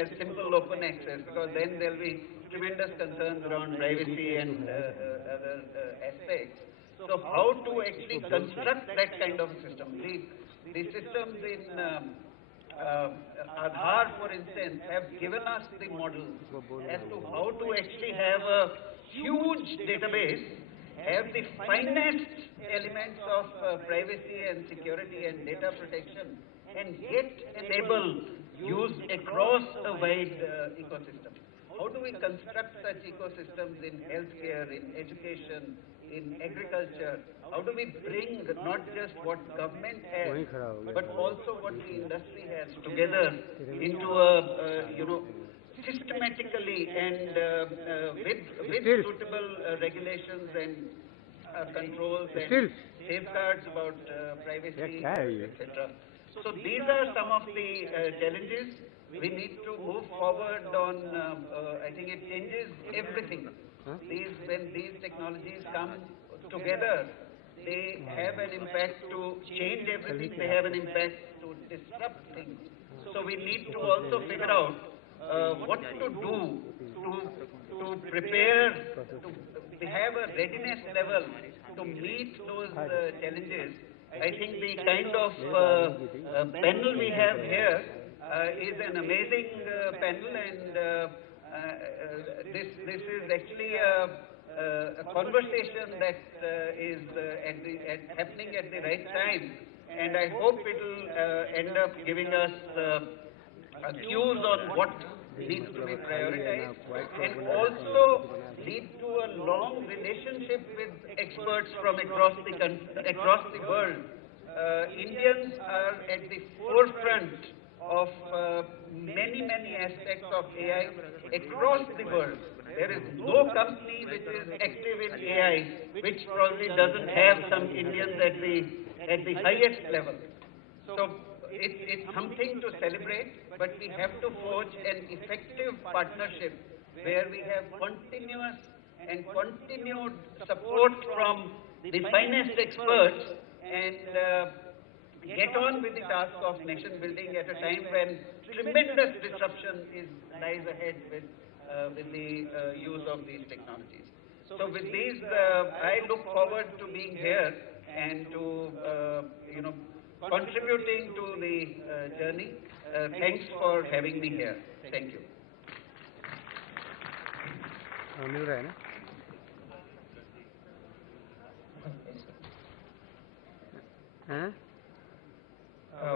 has simple open access, because then there'll be tremendous concerns around privacy and other aspects. So how to actually construct that kind of a system? The systems in Aadhaar, for instance, have given us the models as to how to actually have a huge database, have the finest elements of privacy and security and data protection, and yet enable use across a wide ecosystem. How do we construct such ecosystems in healthcare, in education, in agriculture? How do we bring not just what government has, but also what the industry has together into a, systematically and with suitable regulations and controls and safeguards about privacy, etc. So these are some of the challenges. We need to move forward on, I think it changes everything. When these technologies come together, they have an impact to change everything, they have an impact to disrupt things. So we need to also figure out what to do to prepare, to have a readiness level to meet those challenges. I think the kind of panel we have here is an amazing panel, and this is actually a conversation that is happening at the right time, and I hope it will end up giving us cues on what needs to be prioritized, and also lead to a long relationship with experts from across the world. Indians are at the forefront of many aspects of AI across the world. There is no company which is active in AI which probably doesn't have some Indians at the highest level. So it's something to celebrate, but we have to forge an effective partnership where we have continuous and continued support from the finest experts, and get on with the task of nation building at a time when tremendous disruption lies ahead with the use of these technologies. So with these, I look forward to being here and to contributing to the journey. Thanks for having me here. Thank you.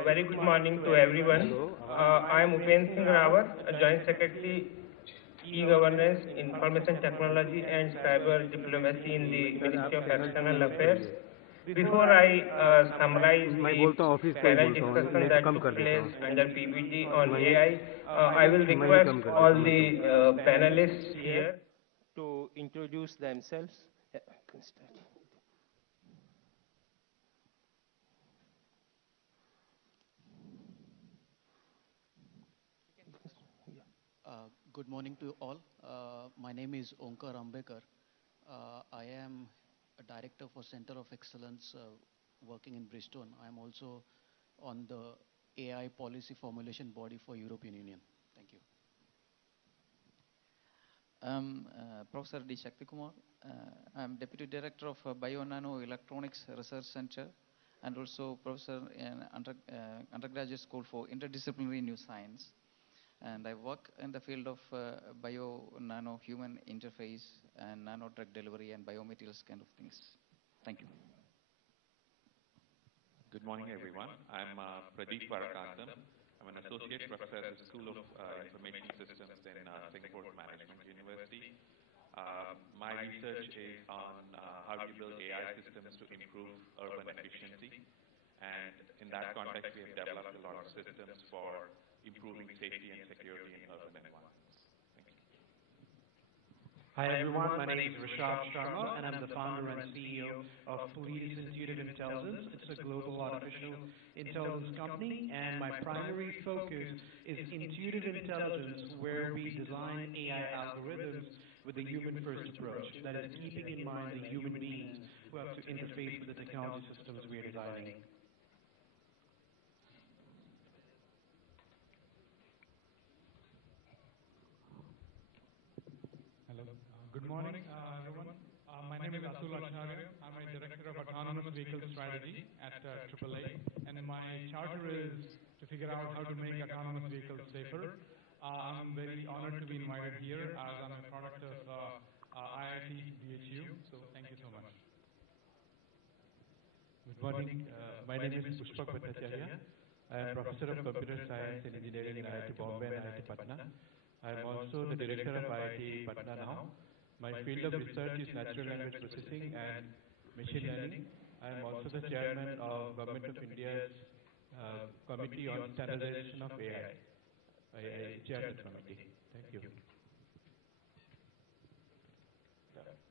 Very good morning to everyone. I am Upen Singh Rawat, Joint Secretary, E-Governance, Information Technology and Cyber Diplomacy in the Ministry of External Affairs. Before I summarize the panel discussion that took place under PBT on AI, I will request all the panelists here to introduce themselves. Good morning to all. My name is Onkar Ambekar. I am a director for Center of Excellence working in Bristol. I am also on the AI policy formulation body for European Union. Thank you. I'm Professor D. Shaktikumar. I'm Deputy Director of Bio-Nano Electronics Research Center and also Professor in Undergraduate School for Interdisciplinary New Science. And I work in the field of bio-nano human interface and nano drug delivery and biomaterials kind of things. Thank you. Good morning, everyone. I'm Pradeep Varakantam. I'm an associate professor at the School of Information Systems in Singapore Management University. My research is on how to build AI systems to improve urban efficiency. And in that context, we have developed a lot of systems for improving safety and security in urban environments. Thank you. Hi everyone, my name is Rishabh Sharma and I'm the founder and CEO of Fluidi's Intuitive Intelligence. It's a global artificial intelligence company, and my primary focus is intuitive intelligence, where we design AI algorithms with a human-first approach. That is, keeping in mind the human beings who have to interface with the technology systems we are designing. morning, everyone. My name is Atul Acharya. I'm a Director of Autonomous Vehicle Strategy at AAA, and my charter is to figure out how to make autonomous vehicles safer. I'm very honored to be invited here as I'm a product of IIT BHU, so thank you so much. Good morning. My name is Pushpak Bhattacharya. I am Professor of Computer Science and Engineering in IIT Bombay and IIT Patna. I am also the Director of IIT Patna now. My field of research is natural language processing and machine learning. I am also the Chairman of Government of India's Committee on Standardization of AI. I chair the committee. Thank you.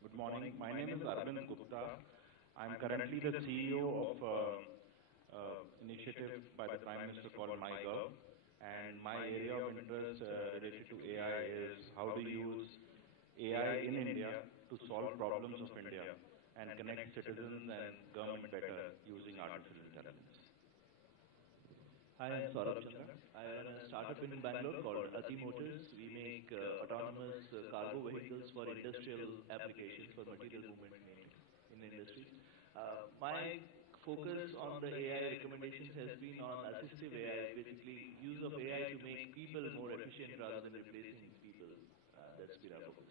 Good morning. My name is Arvind Gupta. I'm currently the CEO of initiative by the Prime Minister called MyGov, and my area of interest related to AI is how to use AI in India to solve problems of India and connect citizens and government better using artificial intelligence. Hi, I'm Saurabh Chandra. I run a startup in Bangalore called Ati Motors. We make autonomous cargo vehicles for industrial applications for material movement in industries. My focus on the AI recommendations has been on assistive AI, basically use of AI to make people more efficient rather than replacing people. That's been our focus.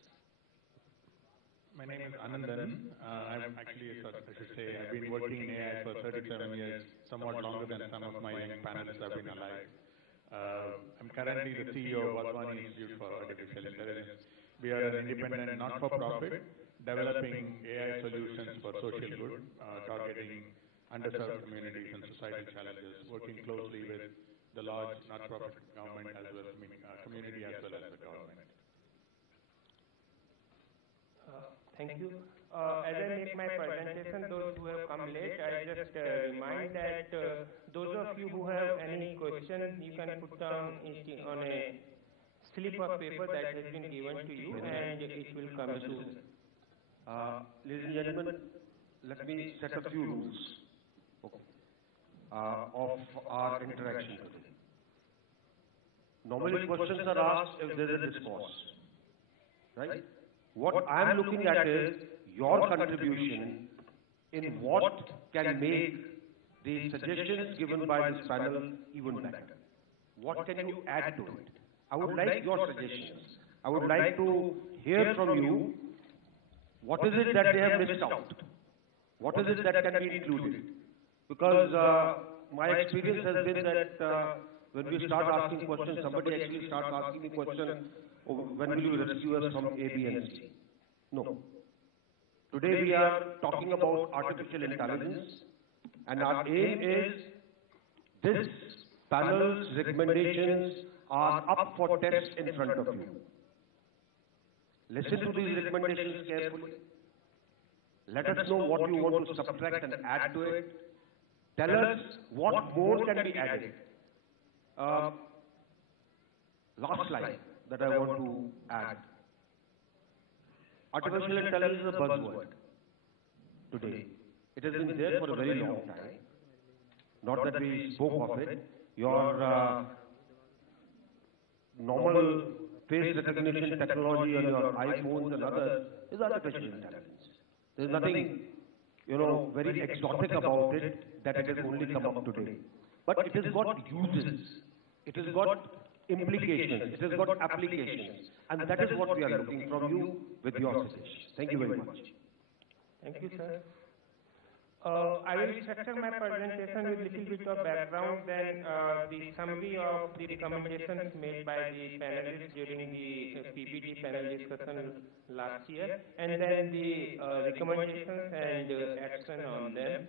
My name is Anandan. I've actually, I should say, I've been working in AI for 37 years, somewhat longer than some of my young panelists have been alive. I'm currently the CEO of Wadhwani Institute for Artificial Intelligence. We are an independent, not-for-profit, developing AI solutions for social good, targeting underserved communities and societal challenges, working closely with the large not-profit government as well as community as well as the government. Thank you. As I make my presentation, those who have come late, I just remind that those of you who have any questions, you can put down it on a slip of paper that has been given to you, and it will come soon. Ladies and gentlemen, let me set a few rules of our interaction today. Normally questions are asked if there is a discourse, right? What I am looking at is your contribution in what can make the suggestions given by this panel even better. What can you add to it? I would like your suggestions. I would like to hear from you, what is it that they have missed out? What is it that can be included? Because my experience has been that when we start asking questions, somebody actually starts asking the question, oh, when will you rescue us from A, B, and C? No. Today we are talking about artificial intelligence, and our aim is this panel's recommendations are up for test in front of you. Listen to these recommendations carefully. Let us know what you want to subtract and add to it. Tell us what more can be added. Last slide that I want to add. Artificial intelligence is a buzzword today. It has been there for a very long time. Not that we spoke of it. Your normal face recognition technology on your iPhones and others is artificial intelligence. There is nothing, very exotic about it that it has only come up today. But it has got uses. It has got implications. It has got applications. And that is what we are looking from you with your suggestions. Thank you very much. Thank you, sir. I will structure my presentation with a little bit of background, then the summary of the recommendations made by the panelists during the PPT panel discussion last year, and then the recommendations and action on them.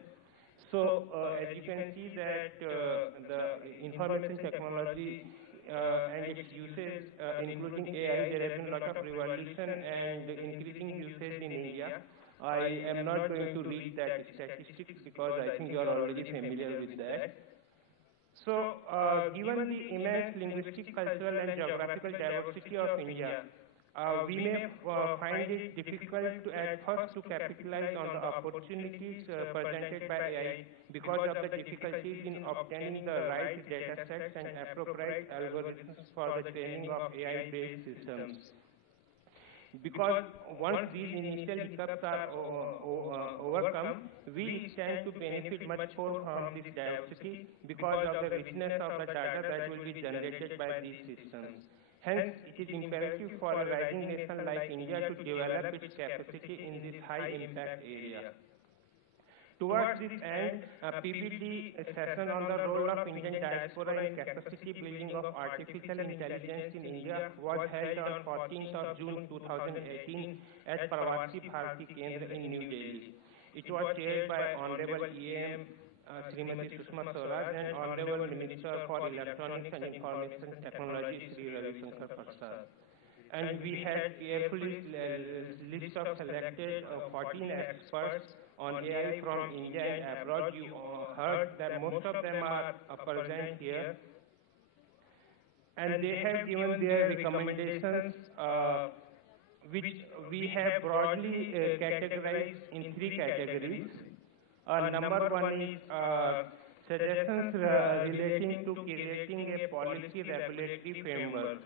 So, as you can see that the information technology and its uses, including AI, there has been a lot of revolution and increasing usage in India. I am not going to read that statistics because I think you are already familiar with that. So, given the immense linguistic, cultural and geographical diversity of India, we may find it difficult to at first to capitalize on the opportunities presented by AI because of the difficulties in obtaining the right data sets and appropriate algorithms for the training of AI-based systems. because once these initial hiccups are overcome, we stand to benefit much more from this diversity because of the richness of the data that will be generated by these systems. Hence, it is imperative for a rising nation like India to develop its capacity in this high-impact area. Towards this end, a PBD session on the role of Indian diaspora in capacity building of artificial intelligence in India was held on 14th of June 2018 at Pravasi Bharati Kendra in New Delhi. It was chaired by Honorable EM Srimati Sushma Swaraj and Honorable Minister for Electronics and Information Technology Sri Ravi Shankar Prasad. And we had carefully list of selected 14 experts on AI from India and abroad. You heard that most of them are present here, and they have given their recommendations, which we have broadly categorized in 3 categories. Number 1 is suggestions relating to creating a policy regulatory framework.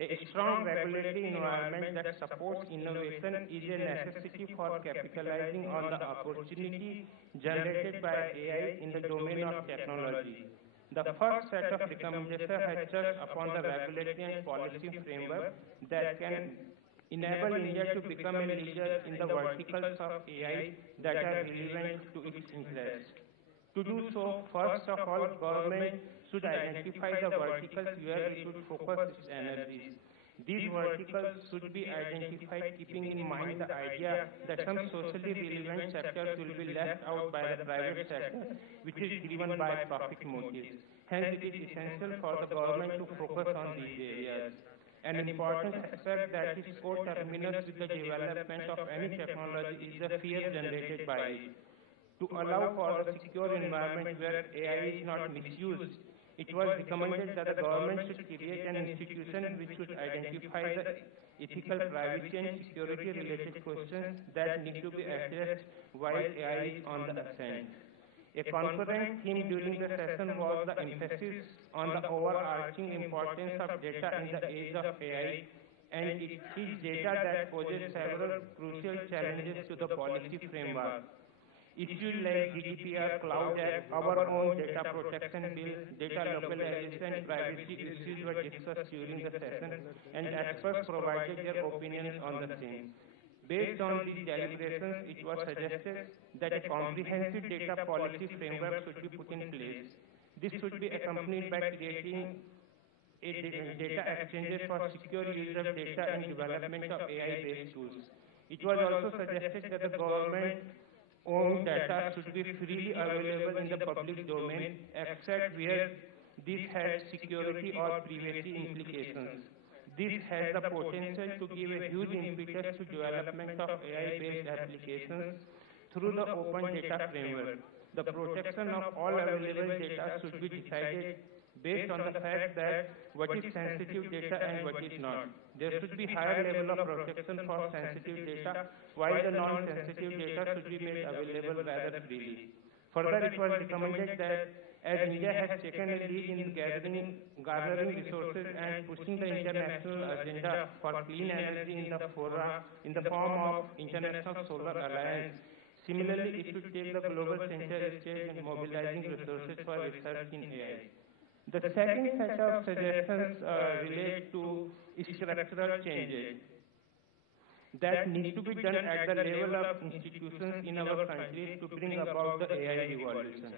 A strong regulatory environment that supports innovation is a necessity for capitalizing on the opportunity generated by AI in the domain of technology. The first set of recommendations has touched upon the regulatory and policy framework that can enable India to become a leader in the verticals of AI that are relevant to its interests. To do so, first of all, government should identify the verticals where it should focus its energies. These verticals should be identified keeping in mind the idea that some socially relevant sectors will be left out by the private sector, which is driven by profit motives. Hence, it is essential for the government to focus on these areas. An important aspect that is co-terminus with the development of any technology is the fear generated by it. To allow for a secure environment where AI is not misused, it was recommended that the government should create an institution which should identify the ethical privacy and security related questions that need to be addressed while AI is on the ascent. A concurrent theme during the session was the emphasis on the overarching importance of data in the age of AI, and it is data that poses several crucial challenges to the policy framework. Issues like GDPR, Cloud Act, our own data protection bill, data localization, privacy issues were discussed during the session, and experts provided their opinions on the same. Based on these deliberations, it was suggested that a comprehensive data policy framework should be put in place. This should be accompanied by creating a data exchanges for secure use of data and development of AI-based tools. It was also suggested that the government-owned data should be freely available in the public domain, except where this has security or privacy implications. This has the potential to give a huge impetus to development of AI-based applications through the open data framework. The protection of all available data should be decided based on the fact that what is sensitive data and what is not. There should be higher level of protection for sensitive data, while the non-sensitive data should be made available rather freely. Further, it was recommended that as India has taken a lead in gathering resources and pushing the international agenda for clean energy in the form of International Solar Alliance, similarly, it should take the global center stage in mobilizing resources for research in AI. The second set of suggestions relate to structural changes that need to be done at the level of institutions in our country to bring about the AI revolution.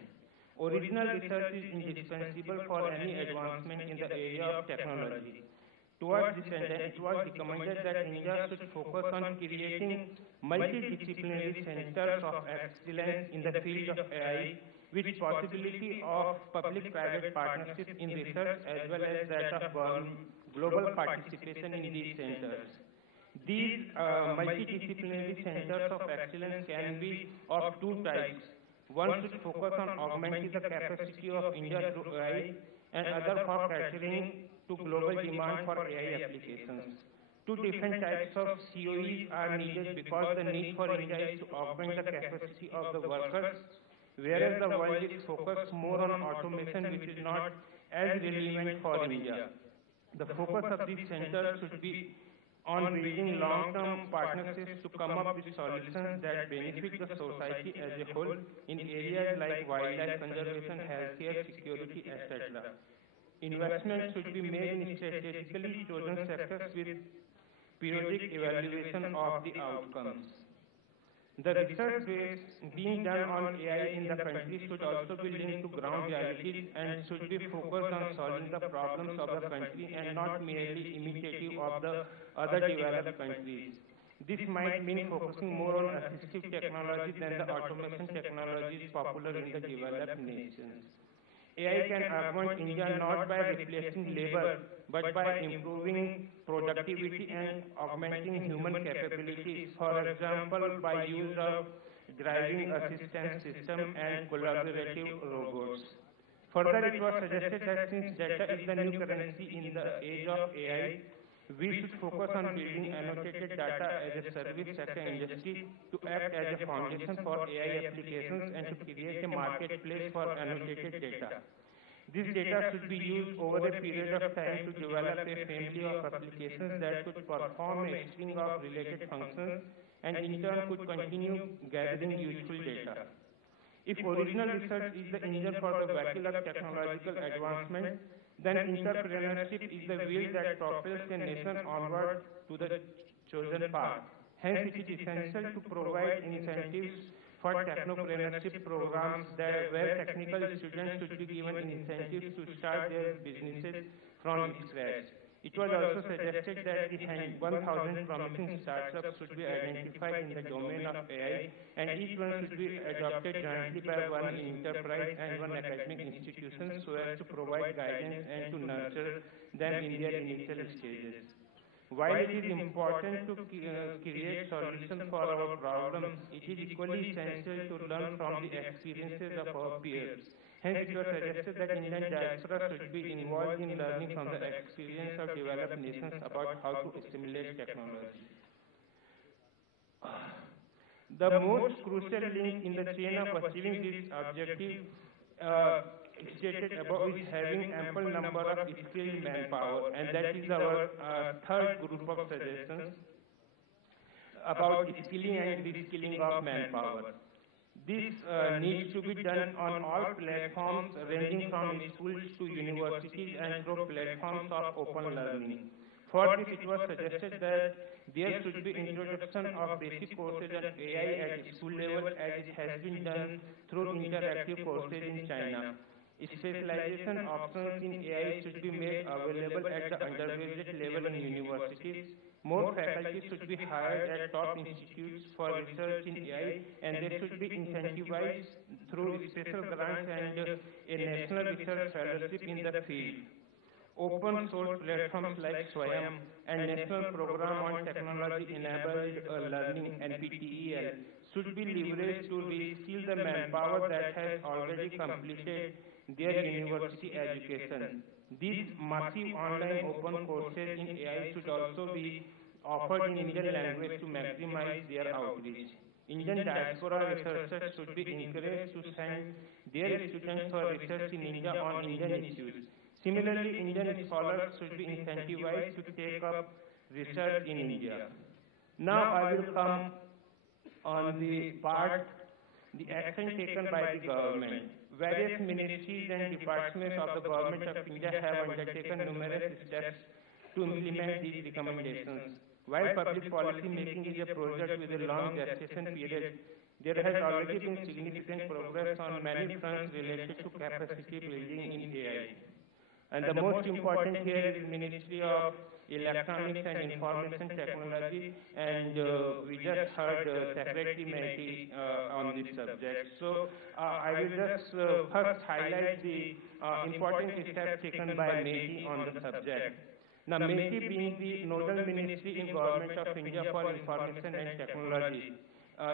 Original research is indispensable for any advancement in the area of technology. Towards this end, it was recommended that India should focus on creating multidisciplinary centers of excellence in the field of AI, with possibility of public-private partnership in research as well as that of global participation in these centers. These multidisciplinary centers of excellence can be of 2 types. One should focus on augmenting the capacity of India through AI, and other for catering to global demand for AI applications. 2 different types of COEs are needed because the need for India is to augment the capacity of the workers, whereas the world is focused more on automation, which is not as relevant for India. The focus of these centers should be on building long-term partnerships to come up with solutions that benefit the society as a whole in areas like wildlife conservation, healthcare, security, etc. Investment should be made in strategically chosen sectors with periodic evaluation of the outcomes. The research being done on AI in the country should also be linked to ground realities and should be focused on solving the problems of the country and not merely imitative of the other developed countries. This might mean focusing more on assistive technology than the automation technologies popular in the developed nations. AI can augment India not by replacing labor, but by improving productivity and augmenting human capabilities, for example, by use of driving assistance system and collaborative robots. Further, it was suggested that since data is the new currency in the age of AI, we should focus on building annotated data as a service sector industry to act as a foundation for AI applications and to create a marketplace for annotated data. This data should be used over a period of time to develop a family of applications that could perform a string of related functions and in turn could continue gathering useful data. If original research is the engine for the vehicle of technological advancement, then entrepreneurship is the wheel that propels a nation onward to the chosen path. Hence, it is essential to provide incentives for technopreneurship programs where technical students should be given incentives to start their businesses from scratch. It was also suggested that the 1,000 promising startups should be identified in the domain of AI, and each one should be adopted jointly by one enterprise and one academic institution so as to provide guidance and to nurture them in their initial stages. While it is important to create solutions for our problems, it is equally essential to learn from the experiences of our peers. Hence, it was suggested that Indian diaspora should be involved in learning from the experience of developed nations about how to assimilate technology. The most crucial link in the chain of achieving this objective stated above is having ample number of skilled manpower, and that is our third group of suggestions about skilling and reskilling of manpower. This needs to be done on all platforms ranging from schools to universities and through platforms of open learning. For this, it was suggested that there should be introduction of basic courses on AI at school level as it has been done through interactive courses in China. Specialization options in AI should be made available at the undergraduate level in universities. More faculty should be hired at top institutes for research in AI, and they should be incentivized through special grants and a national research fellowship in the field. Open source platforms like Swayam and National Program on Technology Enabled Learning (NPTEL) should be leveraged to reskill the manpower that has already completed their university education. These massive online open courses in AI should also be offered in Indian language to maximize their outreach. Indian diaspora researchers should be encouraged to send their students for research in India on Indian issues. Similarly, Indian scholars should be incentivized to take up research in India. Now I will come on the action taken by the government. Various ministries and departments of the government of India have undertaken numerous steps to implement these recommendations. While public policy making is a project with a long gestation period, there has already been significant progress on many fronts related to capacity building in AI. And the most important here is Ministry of Electronics and Information Technology, and we just heard Secretary Mehti on this subject. So I will just first highlight the important steps taken by Mehti on the subject. Now, Mehti being the nodal ministry in Government of India for Information and Technology,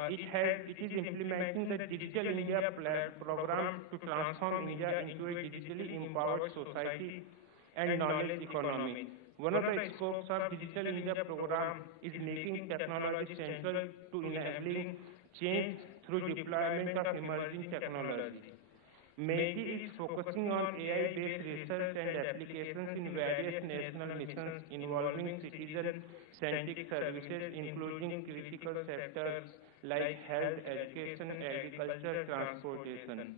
it is implementing the Digital India program to transform India into a digitally empowered society and knowledge economy. One of the scopes of Digital India program is making technology central to enabling change through deployment of emerging technology. METI is focusing on AI-based research and applications in various national missions involving citizen-centric services, including critical sectors like health, education, agriculture, transportation.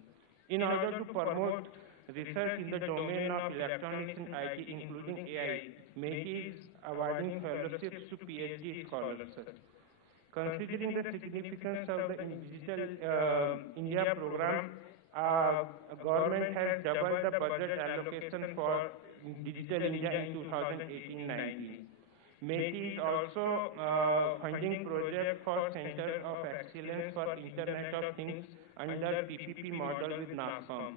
In order to promote research in the domain of electronics and IT, including AI, METI is awarding fellowships to PhD scholars. Considering the significance of the Digital India program, government has doubled the budget allocation for Digital India in 2018-19. METI is also funding projects for Center of Excellence for Internet of Things under PPP model with NASCOM.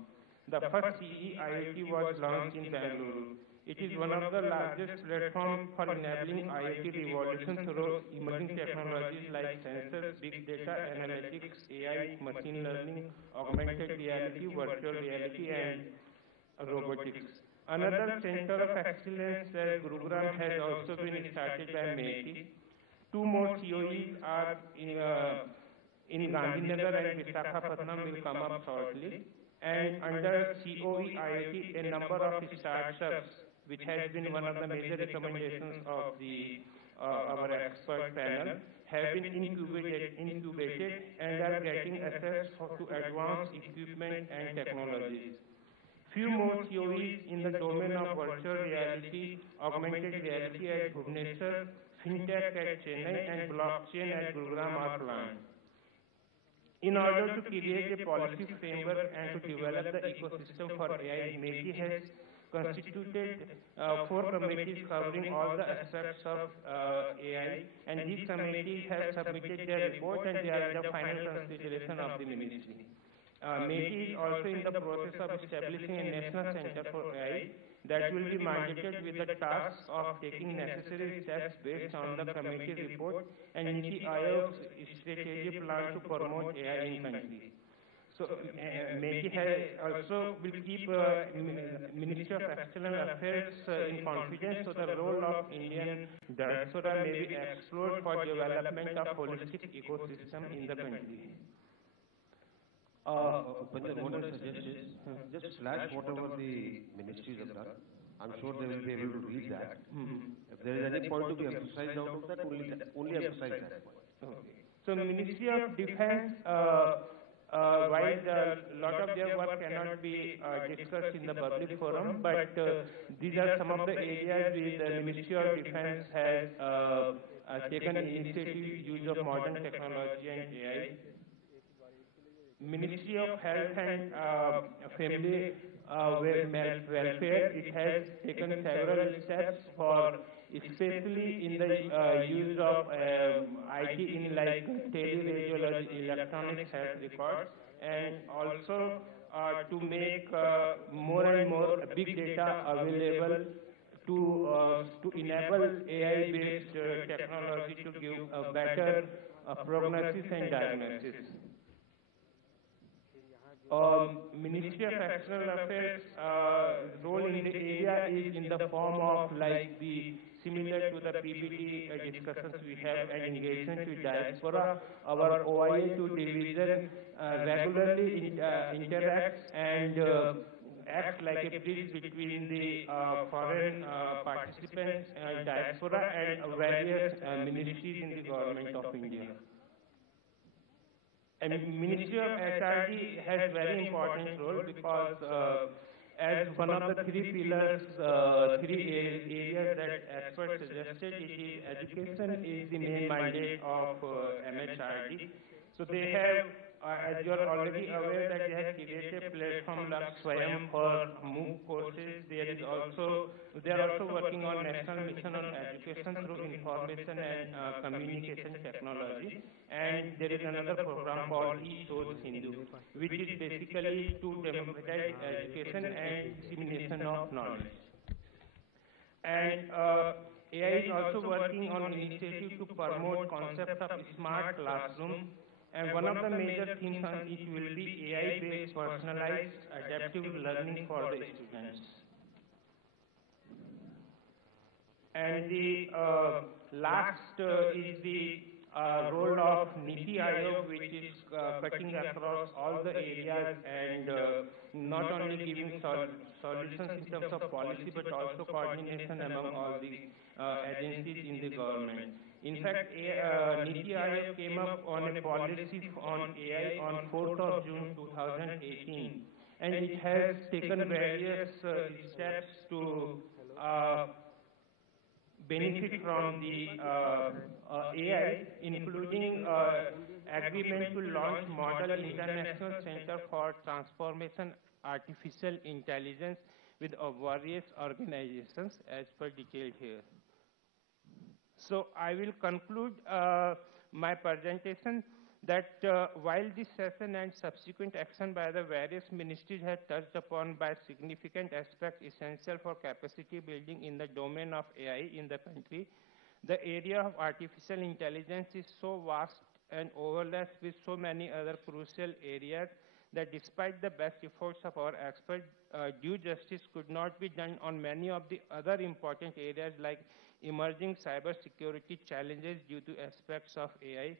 The first CE IoT was launched in Bangalore. It is one of the largest platforms for enabling IoT revolution through emerging technologies like sensors, big data, analytics, AI, machine learning, augmented reality, virtual reality, and robotics. Another center of excellence at Gurugram has also been started by METI. Two more COEs are in Gandhinagar and Visakhapatnam will come up shortly. And under COE IoT, a number of startups, which has been one of the major recommendations of our expert panel, have been incubated and are getting access to advanced equipment and technologies. Few more COEs in the domain of virtual reality, augmented reality at Bhubaneswar, fintech at Chennai, and blockchain at Gurugram are planned. In order to create a policy framework and to develop the ecosystem for AI, METI has constituted 4 committees covering all the aspects of AI, and these committees have submitted their report and they are in the final consideration of the ministry. METI is also in the process of establishing a national center for AI that will be mandated with the task of taking necessary steps based on the committee report and NITI Aayog's strategic plan to promote AI in country. So METI also will keep Ministry of External Affairs in confidence, so the role of Indian diaspora may be explored for development of holistic ecosystem in the country. What I suggest is, just flash whatever the ministries have done. I'm sure they will be able to read that. If there is any point to be emphasized out of that, only emphasize that point. Okay. So Ministry of Defense, while a lot of their work cannot be discussed in the public forum, but these are some of the areas where the Ministry of Defense has taken initiative use of modern technology and AI. Ministry of Health and Family Welfare, it has taken several steps for, especially in the use of IT in like teleradiology, electronic health records, and also to make more and more big data available to enable AI-based technology to give a better prognosis and diagnosis. Ministry of External Affairs role in the area is in the form of like similar to the PPT discussions we have and engagement with diaspora. Our OIA2 division regularly interacts and acts like a bridge between the foreign participants, diaspora, and various ministries in the government of India. And Ministry of HRD has very important role because as one of the 3 pillars, 3 areas that experts suggested, it is education is the main mandate of MHRD. So they have, as you are already aware, that they have created a platform like Swayam for MOOC courses. They are also working on national mission on education through information and communication technology. And there is another program called eSource Hindu, which is basically to democratize education and dissemination of knowledge. And AI is also working on initiative to promote concept of smart classroom. And one of the major themes on it will be AI-based personalized adaptive learning for the students. And the last is the role of Niti Aayog, which is cutting across all the areas and not only giving solutions in terms of policy, but also coordination among all the agencies in the government. In fact, Niti Aayog came up on a policy on AI on 4th of June 2018, and it has taken various steps to benefit from the AI, including agreement to launch Model International Center for Transformation Artificial Intelligence with various organizations as per detailed here. So I will conclude my presentation that while this session and subsequent action by the various ministries have touched upon by significant aspects essential for capacity building in the domain of AI in the country, the area of artificial intelligence is so vast and overlaps with so many other crucial areas that despite the best efforts of our experts, due justice could not be done on many of the other important areas like emerging cybersecurity challenges due to aspects of AI.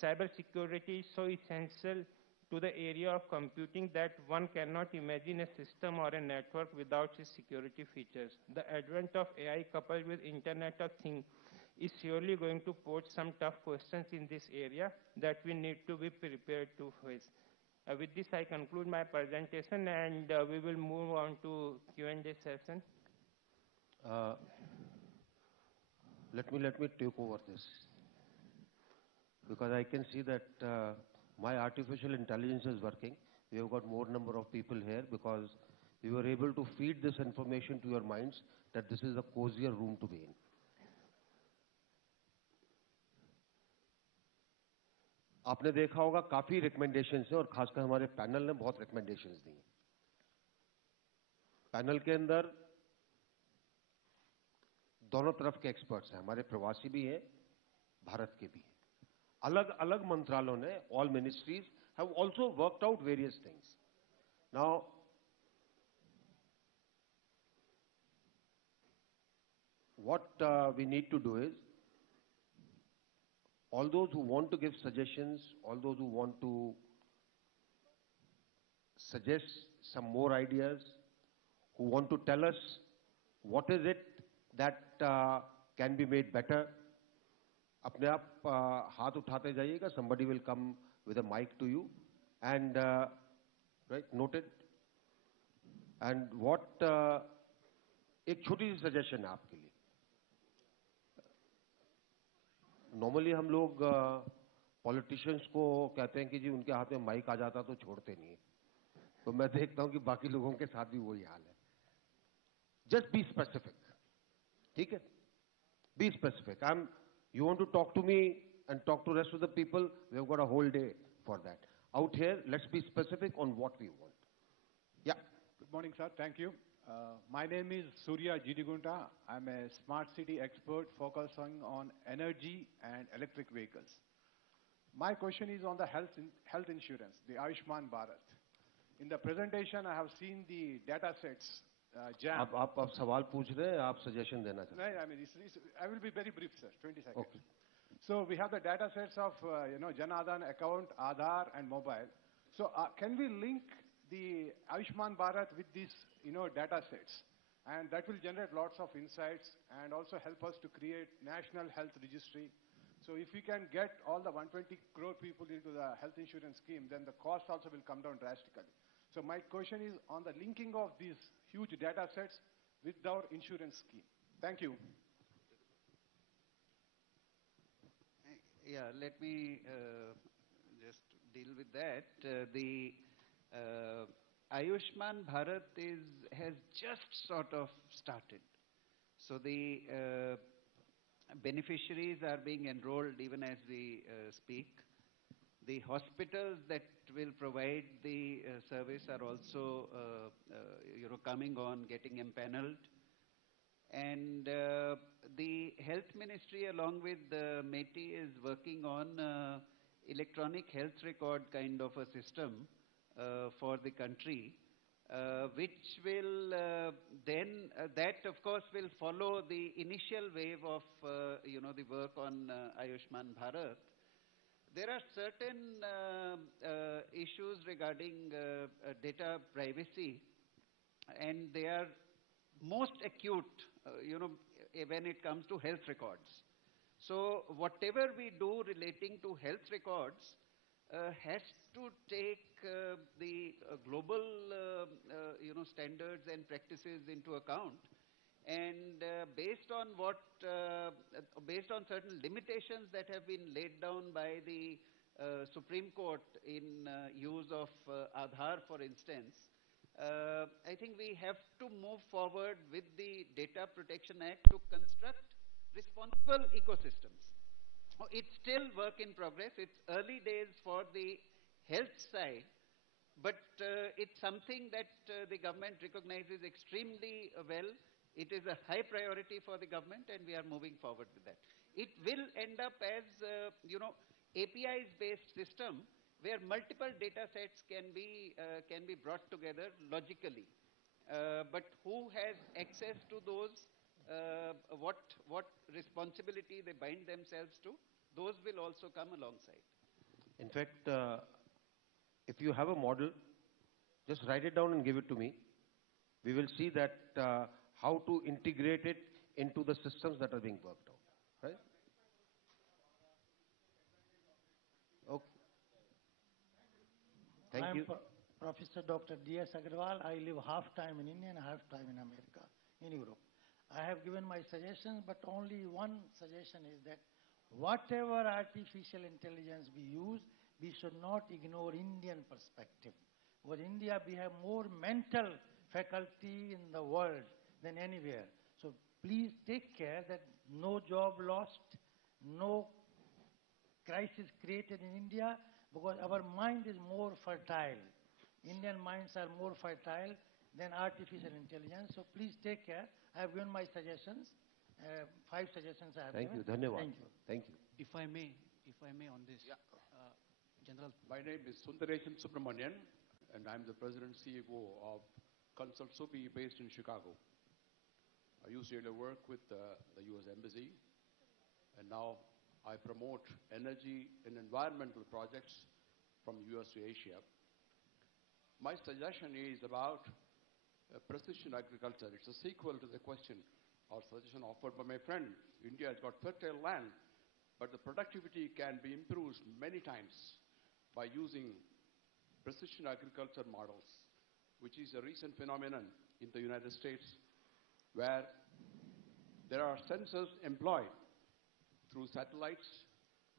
Cybersecurity is so essential to the area of computing that one cannot imagine a system or a network without its security features. The advent of AI coupled with Internet of Things is surely going to pose some tough questions in this area that we need to be prepared to face. With this, I conclude my presentation, and we will move on to Q&A session. Let me take over this, because I can see that my artificial intelligence is working. We have got more number of people here because we were able to feed this information to your minds that this is a cozier room to be in. आपने देखा होगा काफी recommendations हैं और खासकर हमारे panel ने बहुत रिकमेंडेशंस दी। पैनल के अंदर दोनों तरफ के एक्सपर्ट्स हैं, हमारे प्रवासी भी हैं, भारत के भी हैं। अलग-अलग मंत्रालयों ने, all ministries have also worked out various things. Now, what we need to do is, all those who want to give suggestions, all those who want to suggest some more ideas, who want to tell us what is it that can be made better, अपने आप हाथ उठाते जाइएगा. Somebody will come with a mic to you, and right, noted. And what एक छोटी सी suggestion है आपके लिए. नॉर्मली हम लोग पॉलिटिशियंस को कहते हैं कि जी उनके हाथ में माइक आ जाता तो छोड़ते नहीं है, तो मैं देखता हूं कि बाकी लोगों के साथ भी वही हाल है. जस्ट बी स्पेसिफिक, ठीक है? Be specific. You want to talk to me and talk to the rest of the people, we have got a whole day for that. Out here, let's be specific on what we want. Yeah. Good morning, sir. Thank you. My name is Surya Gidigunta. I'm a smart city expert focusing on energy and electric vehicles. My question is on the health insurance, the Ayushman Bharat. In the presentation, I have seen the data sets. आप सवाल पूछ रहे हैं, आप suggestion देना चाहते हैं? No, I mean, I will be very brief, sir. 20 seconds. Okay. So we have the data sets of Jan Adhan account, Aadhaar, and mobile. So can we link the Ayushman Bharat with these data sets, and that will generate lots of insights and also help us to create national health registry. So if we can get all the 120 crore people into the health insurance scheme, then the cost also will come down drastically. So my question is on the linking of these huge data sets with our insurance scheme. Thank you. Yeah, let me just deal with that. The Ayushman Bharat has just sort of started. So the beneficiaries are being enrolled even as we speak. The hospitals that will provide the service are also coming on, getting empaneled. And the health ministry along with METI is working on electronic health record kind of a system for the country, which will then, that of course will follow the initial wave of, the work on Ayushman Bharat. There are certain issues regarding data privacy, and they are most acute, when it comes to health records. So whatever we do relating to health records has to take the global, standards and practices into account. And based on certain limitations that have been laid down by the Supreme Court in use of Aadhaar, for instance, I think we have to move forward with the Data Protection Act to construct responsible ecosystems. It's still work in progress. It's early days for the health side, but it's something that the government recognizes extremely well. It is a high priority for the government, and we are moving forward with that. It will end up as, APIs-based system where multiple data sets can be brought together logically. But who has access to those, what responsibility they bind themselves to, those will also come alongside. In fact, if you have a model, just write it down and give it to me. We will see that how to integrate it into the systems that are being worked out, right? Okay. Thank you. Professor Dr. D.S. Agarwal. I live half time in India and half time in America, in Europe. I have given my suggestions, but only one suggestion is that whatever artificial intelligence we use, we should not ignore Indian perspective. Because India, we have more mental faculty in the world than anywhere. So please take care that no job lost, no crisis created in India, because our mind is more fertile. Indian minds are more fertile than artificial intelligence. So please take care. I have given my suggestions. 5 suggestions I have Thank given. you. Dhanyawad. Thank you. Thank you. If I may on this, General. My name is Sundareshan Subramanian, and I'm the President CEO of Consult Subi based in Chicago. I used to work with the U.S. Embassy, and now I promote energy and environmental projects from U.S. to Asia. My suggestion is about precision agriculture. It's a sequel to the question or suggestion offered by my friend. India has got fertile land, but the productivity can be improved many times by using precision agriculture models, which is a recent phenomenon in the United States, where there are sensors employed through satellites,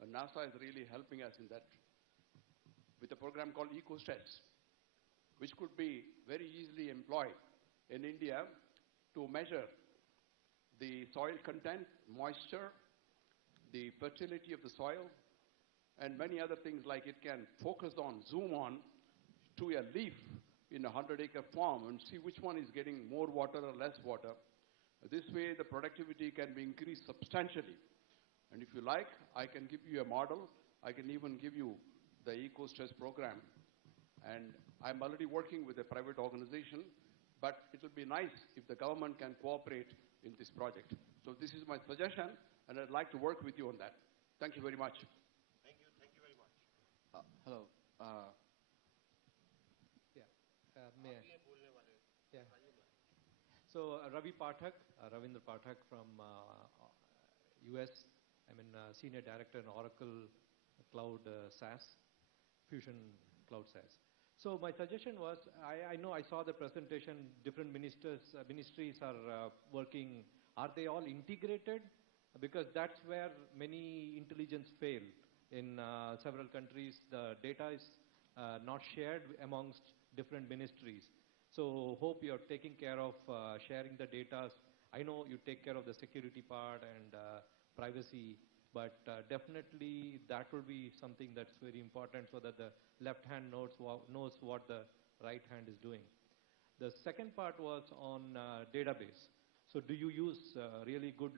and NASA is really helping us in that with a program called EcoStress, which could be very easily employed in India to measure the soil content, moisture, the fertility of the soil, and many other things. Like it can zoom on to a leaf in a 100-acre farm and see which one is getting more water or less water. This way the productivity can be increased substantially. And if you like, I can give you a model. I can even give you the EcoStress program. And I'm already working with a private organization, but it would be nice if the government can cooperate in this project. So this is my suggestion, and I'd like to work with you on that. Thank you very much. Thank you very much. Hello. May I? Yeah. So Ravi Pathak, Ravindra Pathak from US. I'm a Senior Director in Oracle Cloud SaaS, Fusion Cloud SaaS. So my suggestion was, I know I saw the presentation, different ministries are working. Are they all integrated? Because that's where many intelligence fail. In several countries, the data is not shared amongst different ministries. So hope you're taking care of sharing the data. I know you take care of the security part and privacy, but definitely that will be something that's very important so that the left hand knows what the right hand is doing. The second part was on database. So do you use really good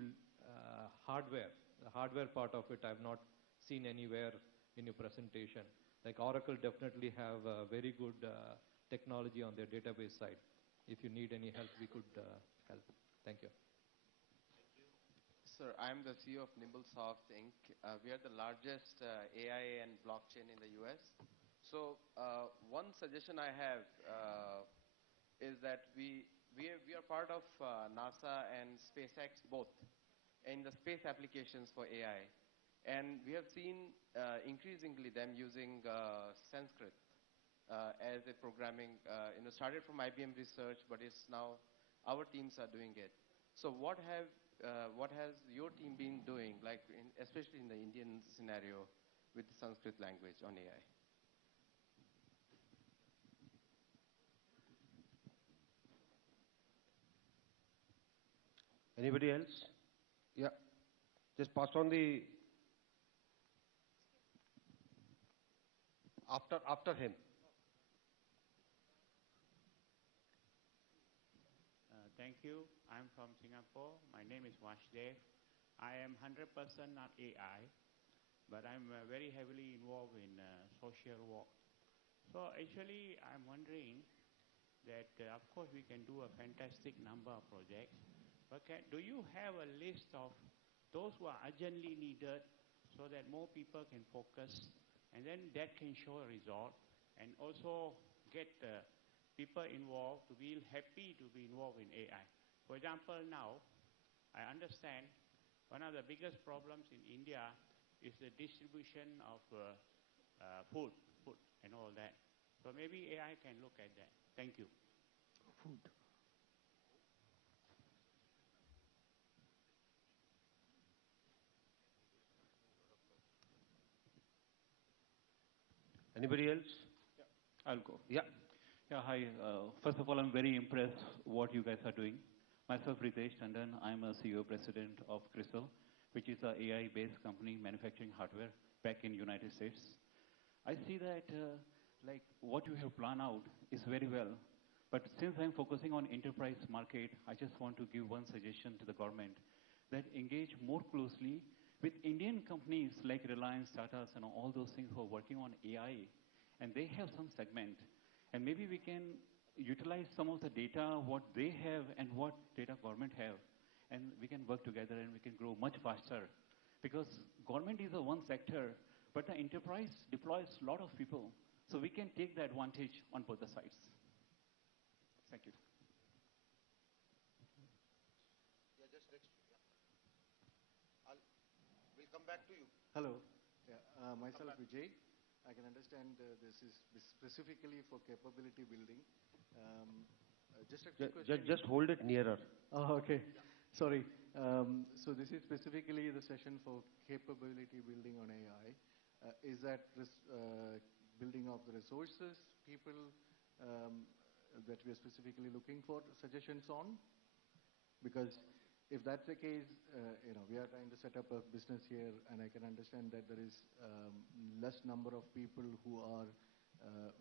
hardware? The hardware part of it I've not seen anywhere in your presentation. Like Oracle definitely have very good technology on their database side. If you need any help, we could help. Thank you. Sir, I'm the CEO of NimbleSoft Inc. We are the largest AI and blockchain in the US. So one suggestion I have is that we are part of NASA and SpaceX both in the space applications for AI. And we have seen increasingly them using Sanskrit as a programming, started from IBM research, but it's now our teams are doing it. So what has your team been doing, like especially in the Indian scenario, with the Sanskrit language on AI? Anybody else? Yeah. Just pass on the after him. Thank you. I'm from Singapore. My name is Vashdev. I am 100% on AI, but I'm very heavily involved in social work. So actually, I'm wondering that, of course, we can do a fantastic number of projects, but do you have a list of those who are urgently needed so that more people can focus, and then that can show a result, and also get people involved to feel happy to be involved in AI. For example, now, I understand one of the biggest problems in India is the distribution of food and all that. So maybe AI can look at that. Thank you. Food. Anybody else? Yeah, I'll go. Yeah. Yeah, hi. First of all, I'm very impressed what you guys are doing. Myself, Ritesh Tandon, I'm a CEO President of Crystal, which is an AI-based company manufacturing hardware back in United States. I see that like what you have planned out is very well, but since I'm focusing on enterprise market, I just want to give one suggestion to the government that engage more closely with Indian companies like Reliance, Tata, and all those things who are working on AI, and they have some segment. And maybe we can utilize some of the data, what they have and what data government have. And we can work together and we can grow much faster. Because government is a one sector, but the enterprise deploys a lot of people. So we can take the advantage on both the sides. Thank you. Yeah, just next. We'll come back to you. Hello. Yeah, myself Vijay. I can understand this is specifically for capability building. Just a quick question. Just hold it nearer. Oh, okay. Sorry. So this is specifically the session for capability building on AI. Is that building of the resources, people that we are specifically looking for suggestions on? Because if that's the case, we are trying to set up a business here, and I can understand that there is less number of people who are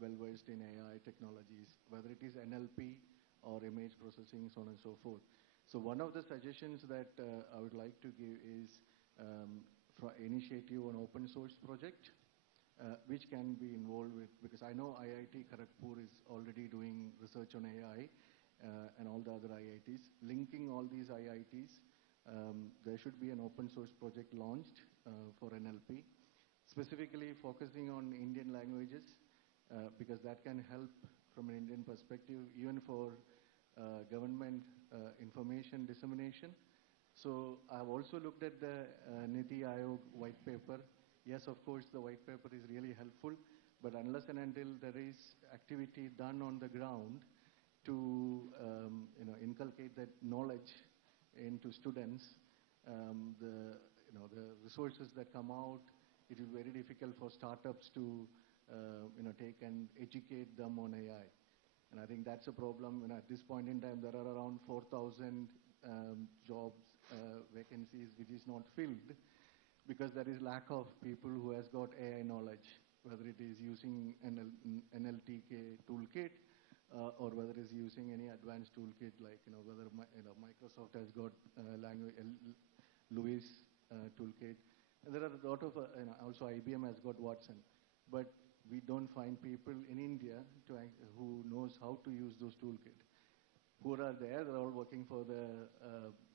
well-versed in AI technologies, whether it is NLP or image processing, so on and so forth. So one of the suggestions that I would like to give is for initiative an open source project, which can be involved with, because I know IIT Kharagpur is already doing research on AI, and all the other IITs. Linking all these IITs, there should be an open source project launched for NLP, specifically focusing on Indian languages, because that can help from an Indian perspective, even for government information dissemination. So I've also looked at the Niti Aayog white paper. Yes, of course, the white paper is really helpful, but unless and until there is activity done on the ground to inculcate that knowledge into students, the resources that come out, it is very difficult for startups to take and educate them on AI. And I think that's a problem. At this point in time, there are around 4,000 jobs, vacancies, which is not filled because there is lack of people who has got AI knowledge, whether it is using NLTK toolkit, or whether it's using any advanced toolkit like whether Microsoft has got Louis toolkit. And there are a lot of also IBM has got Watson. But we don't find people in India who knows how to use those toolkits. Who are there, they're all working for the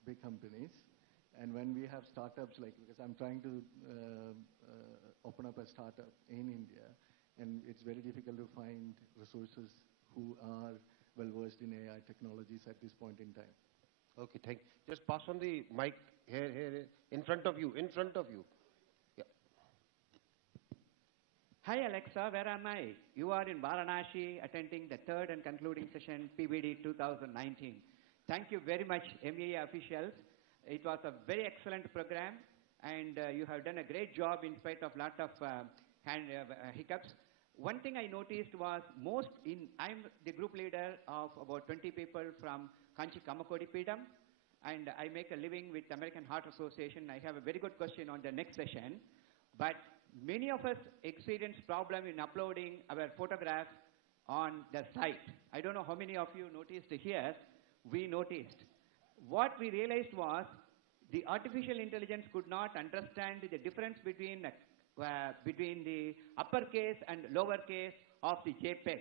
big companies. And when we have startups, because I'm trying to open up a startup in India, and it's very difficult to find resources who are well-versed in AI technologies at this point in time. Okay, thank you. Just pass on the mic here, in front of you, Yeah. Hi Alexa, where am I? You are in Varanasi attending the third and concluding session, PBD 2019. Thank you very much, MEA officials. It was a very excellent program, and you have done a great job in spite of lot of hiccups. One thing I noticed was I'm the group leader of about 20 people from Kanchi Kamakodi Pidam, and I make a living with American Heart Association. I have a very good question on the next session, but many of us experience problem in uploading our photographs on the site. I don't know how many of you noticed here. We noticed. What we realized was the artificial intelligence could not understand the difference between the uppercase and lowercase of the JPEG.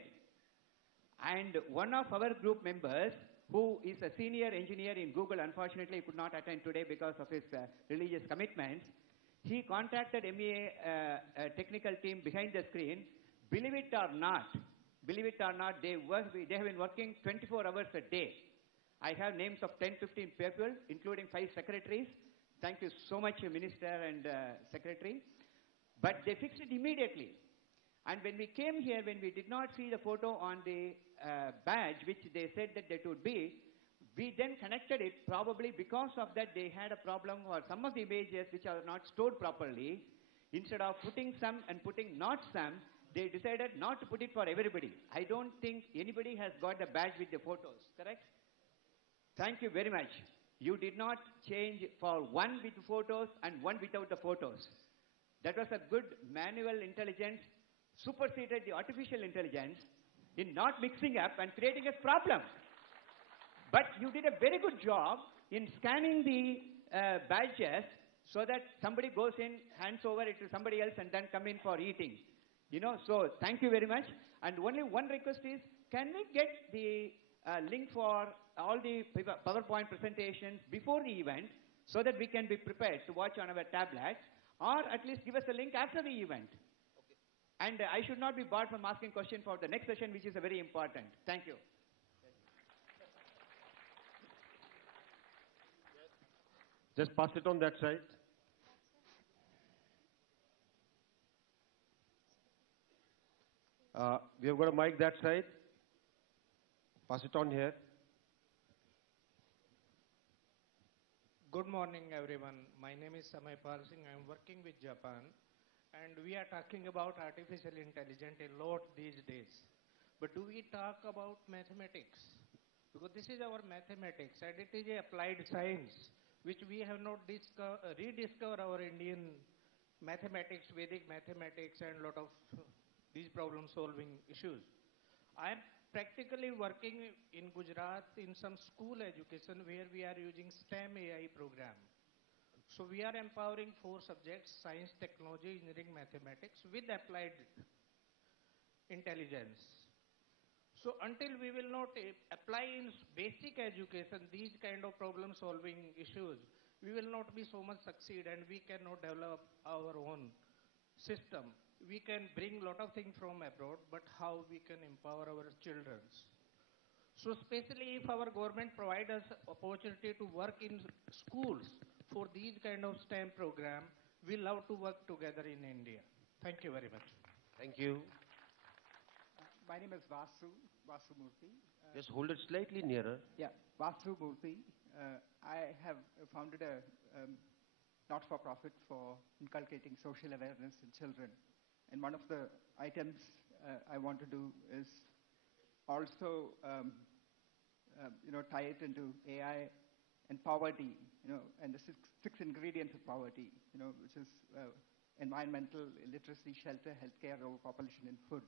And one of our group members, who is a senior engineer in Google, unfortunately could not attend today because of his religious commitments, he contacted MEA technical team behind the screen. Believe it or not, they have been working 24 hours a day. I have names of 10, 15 people, including 5 secretaries. Thank you so much, Minister and Secretary. But they fixed it immediately. And when we came here, when we did not see the photo on the badge, which they said that it would be, we then connected it. Probably because of that, they had a problem, or some of the images which are not stored properly. Instead of putting some and putting not some, they decided not to put it for everybody. I don't think anybody has got the badge with the photos, correct? Thank you very much. You did not change for one with photos and one without the photos. That was a good manual intelligence, superseded the artificial intelligence in not mixing up and creating a problem. But you did a very good job in scanning the badges so that somebody goes in, hands over it to somebody else, and then come in for eating. So thank you very much. And only one request is, can we get the link for all the PowerPoint presentations before the event so that we can be prepared to watch on our tablet, or at least give us a link after the event. Okay. And I should not be barred from asking question for the next session, which is very important. Thank you. Just pass it on that side. We have got a mic that side. Pass it on here. Good morning, everyone. My name is Samay Parsing. I am working with Japan, and we are talking about artificial intelligence a lot these days. But do we talk about mathematics? Because this is our mathematics, and it is a applied science, which we have not rediscovered our Indian mathematics, Vedic mathematics, and a lot of these problem-solving issues. I am practically working in Gujarat in some school education where we are using STEM AI program. So we are empowering 4 subjects: science, technology, engineering, mathematics, with applied intelligence. So until we will not apply in basic education these kind of problem-solving issues, we will not be so much succeed, and we cannot develop our own system. We can bring a lot of things from abroad, but how we can empower our children? So especially if our government provide us opportunity to work in schools for these kind of STEM program, we love to work together in India. Thank you very much. Thank you. My name is Vasu Murthy. Just hold it slightly nearer. Yeah, Vasu Murthy. I have founded a not-for-profit for inculcating social awareness in children. And one of the items I want to do is also, tie it into AI and poverty, and the six ingredients of poverty, which is environmental, literacy, shelter, healthcare, overpopulation, and food.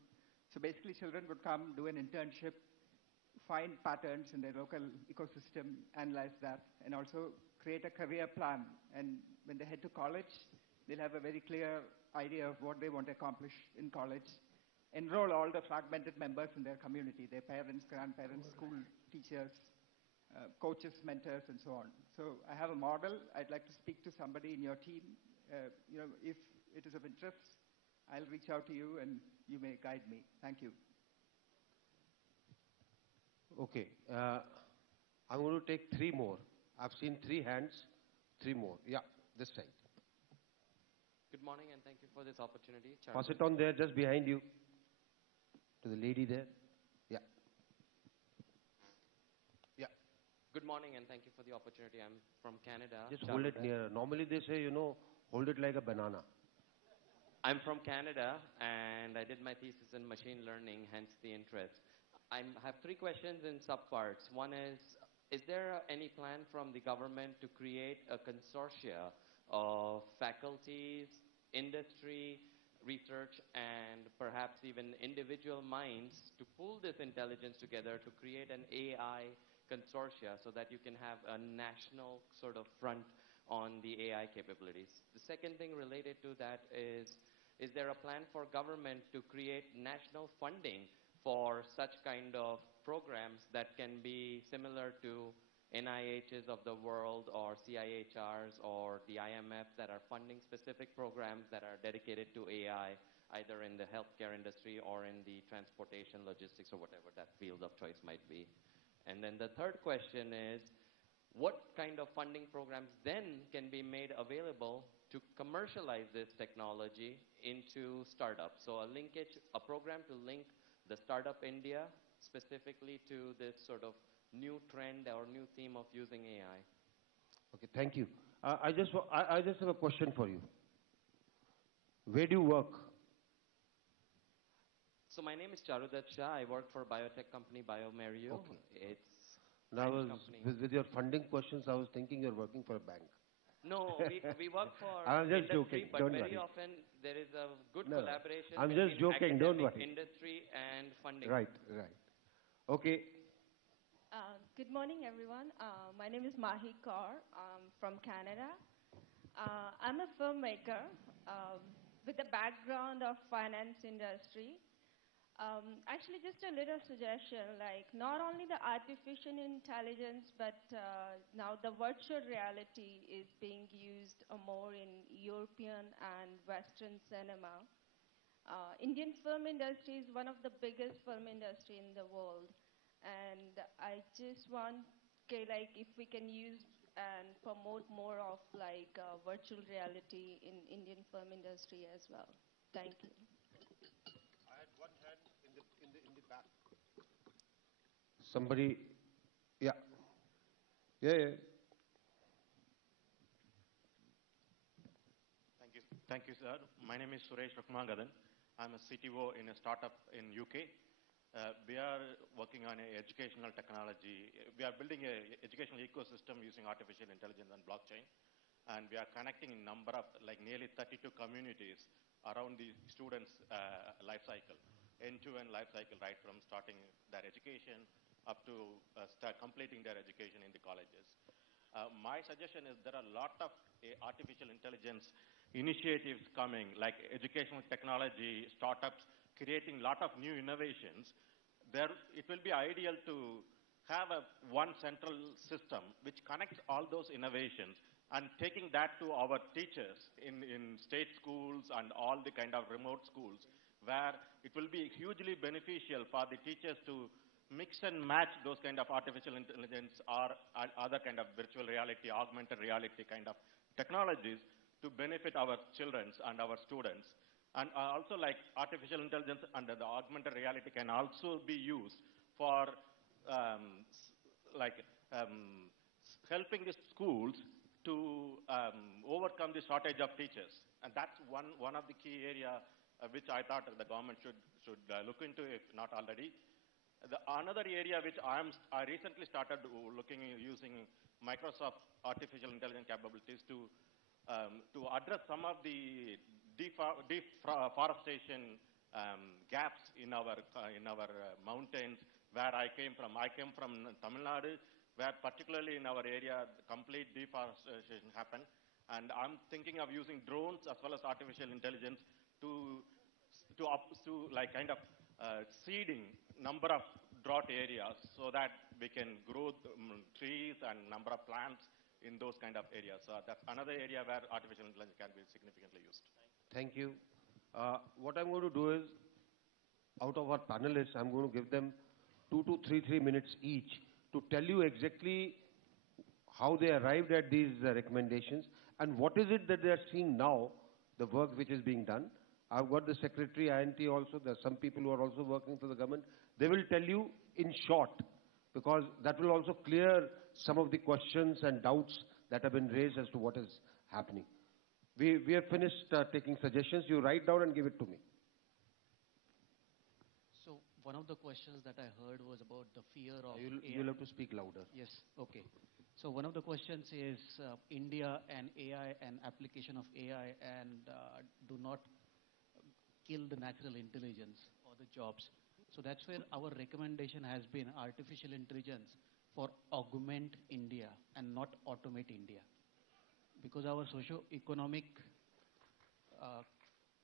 So basically, children would come, do an internship, find patterns in their local ecosystem, analyze that, and also create a career plan. And when they head to college, they'll have a very clear idea of what they want to accomplish in college. enroll all the fragmented members in their community, their parents, grandparents, school teachers, coaches, mentors, and so on. So I have a model. I'd like to speak to somebody in your team. If it is of interest, I'll reach out to you and you may guide me. Thank you. Okay. I'm going to take 3 more. I've seen 3 hands. 3 more. Yeah, this side. Good morning and thank you for this opportunity. Pass it on there, just behind you. To the lady there. Yeah. Yeah. Good morning and thank you for the opportunity. I'm from Canada. Just hold it near. Normally they say, hold it like a banana. I'm from Canada and I did my thesis in machine learning, hence the interest. I have 3 questions in subparts. One is there any plan from the government to create a consortia of faculties, industry, research, and perhaps even individual minds to pull this intelligence together to create an AI consortia so that you can have a national sort of front on the AI capabilities? The second thing related to that is there a plan for government to create national funding for such kind of programs that can be similar to NIHs of the world or CIHRs or the IMF that are funding specific programs that are dedicated to AI, either in the healthcare industry or in the transportation, logistics, or whatever that field of choice might be? And then the third question is, what kind of funding programs then can be made available to commercialize this technology into startups? So a program to link the startup India specifically to this sort of new trend or new theme of using AI. Okay, thank you. I just have a question for you. Where do you work? So my name is Charudat Shah. I work for biotech company BioMerieux. Okay. It's Now, company. with your funding questions, I was thinking you're working for a bank. No, we work for I'm just industry, joking. but Don't very worry. often there is a good No, collaboration I'm between just joking. Don't academic, worry. industry, and funding. Right. Okay. Good morning, everyone. My name is Mahi Kaur. I'm from Canada. I'm a filmmaker with a background of finance industry. Actually, just a little suggestion, like not only the artificial intelligence, but now the virtual reality is being used more in European and Western cinema. Indian film industry is one of the biggest film industry in the world. And I just want, if we can use and promote more of virtual reality in Indian film industry as well. Thank you. I had one hand in the back. Somebody, yeah. Thank you, sir. My name is Suresh Rukmagadan. I'm a CTO in a startup in UK. We are working on educational technology. We are building an educational ecosystem using artificial intelligence and blockchain. And we are connecting a number of, nearly 32 communities around the students' life cycle, end-to-end life cycle, right from starting their education up to start completing their education in the colleges. My suggestion is there are a lot of artificial intelligence initiatives coming, like educational technology, startups, creating a lot of new innovations. It will be ideal to have one central system which connects all those innovations and taking that to our teachers in state schools and all the kind of remote schools, where it will be hugely beneficial for the teachers to mix and match those kind of artificial intelligence or other kind of virtual reality, augmented reality kind of technologies to benefit our children and our students. And also artificial intelligence under the augmented reality can also be used for helping the schools to overcome the shortage of teachers. And that's one of the key area which I thought the government should look into, if not already. Another area which I recently started looking using Microsoft artificial intelligence capabilities to address some of the deforestation gaps in our mountains where I came from. I came from Tamil Nadu, where particularly in our area, complete deforestation happened. And I'm thinking of using drones as well as artificial intelligence to to like kind of seeding number of drought areas so that we can grow trees and number of plants in those kind of areas. So that's another area where artificial intelligence can be significantly used. Thank you. What I'm going to do is, out of our panelists, I'm going to give them 2 to 3 minutes each to tell you exactly how they arrived at these recommendations and what is it that they are seeing now, the work which is being done. I've got the Secretary, INT also, there are some people who are also working for the government. They will tell you in short, because that will also clear some of the questions and doubts that have been raised as to what is happening. We have finished taking suggestions. You write down and give it to me. So one of the questions that I heard was about the fear of You'll have to speak louder. Yes, okay. So one of the questions is India and AI and application of AI and do not kill the natural intelligence or the jobs. So that's where our recommendation has been artificial intelligence for augment India and not automate India. Because our socio-economic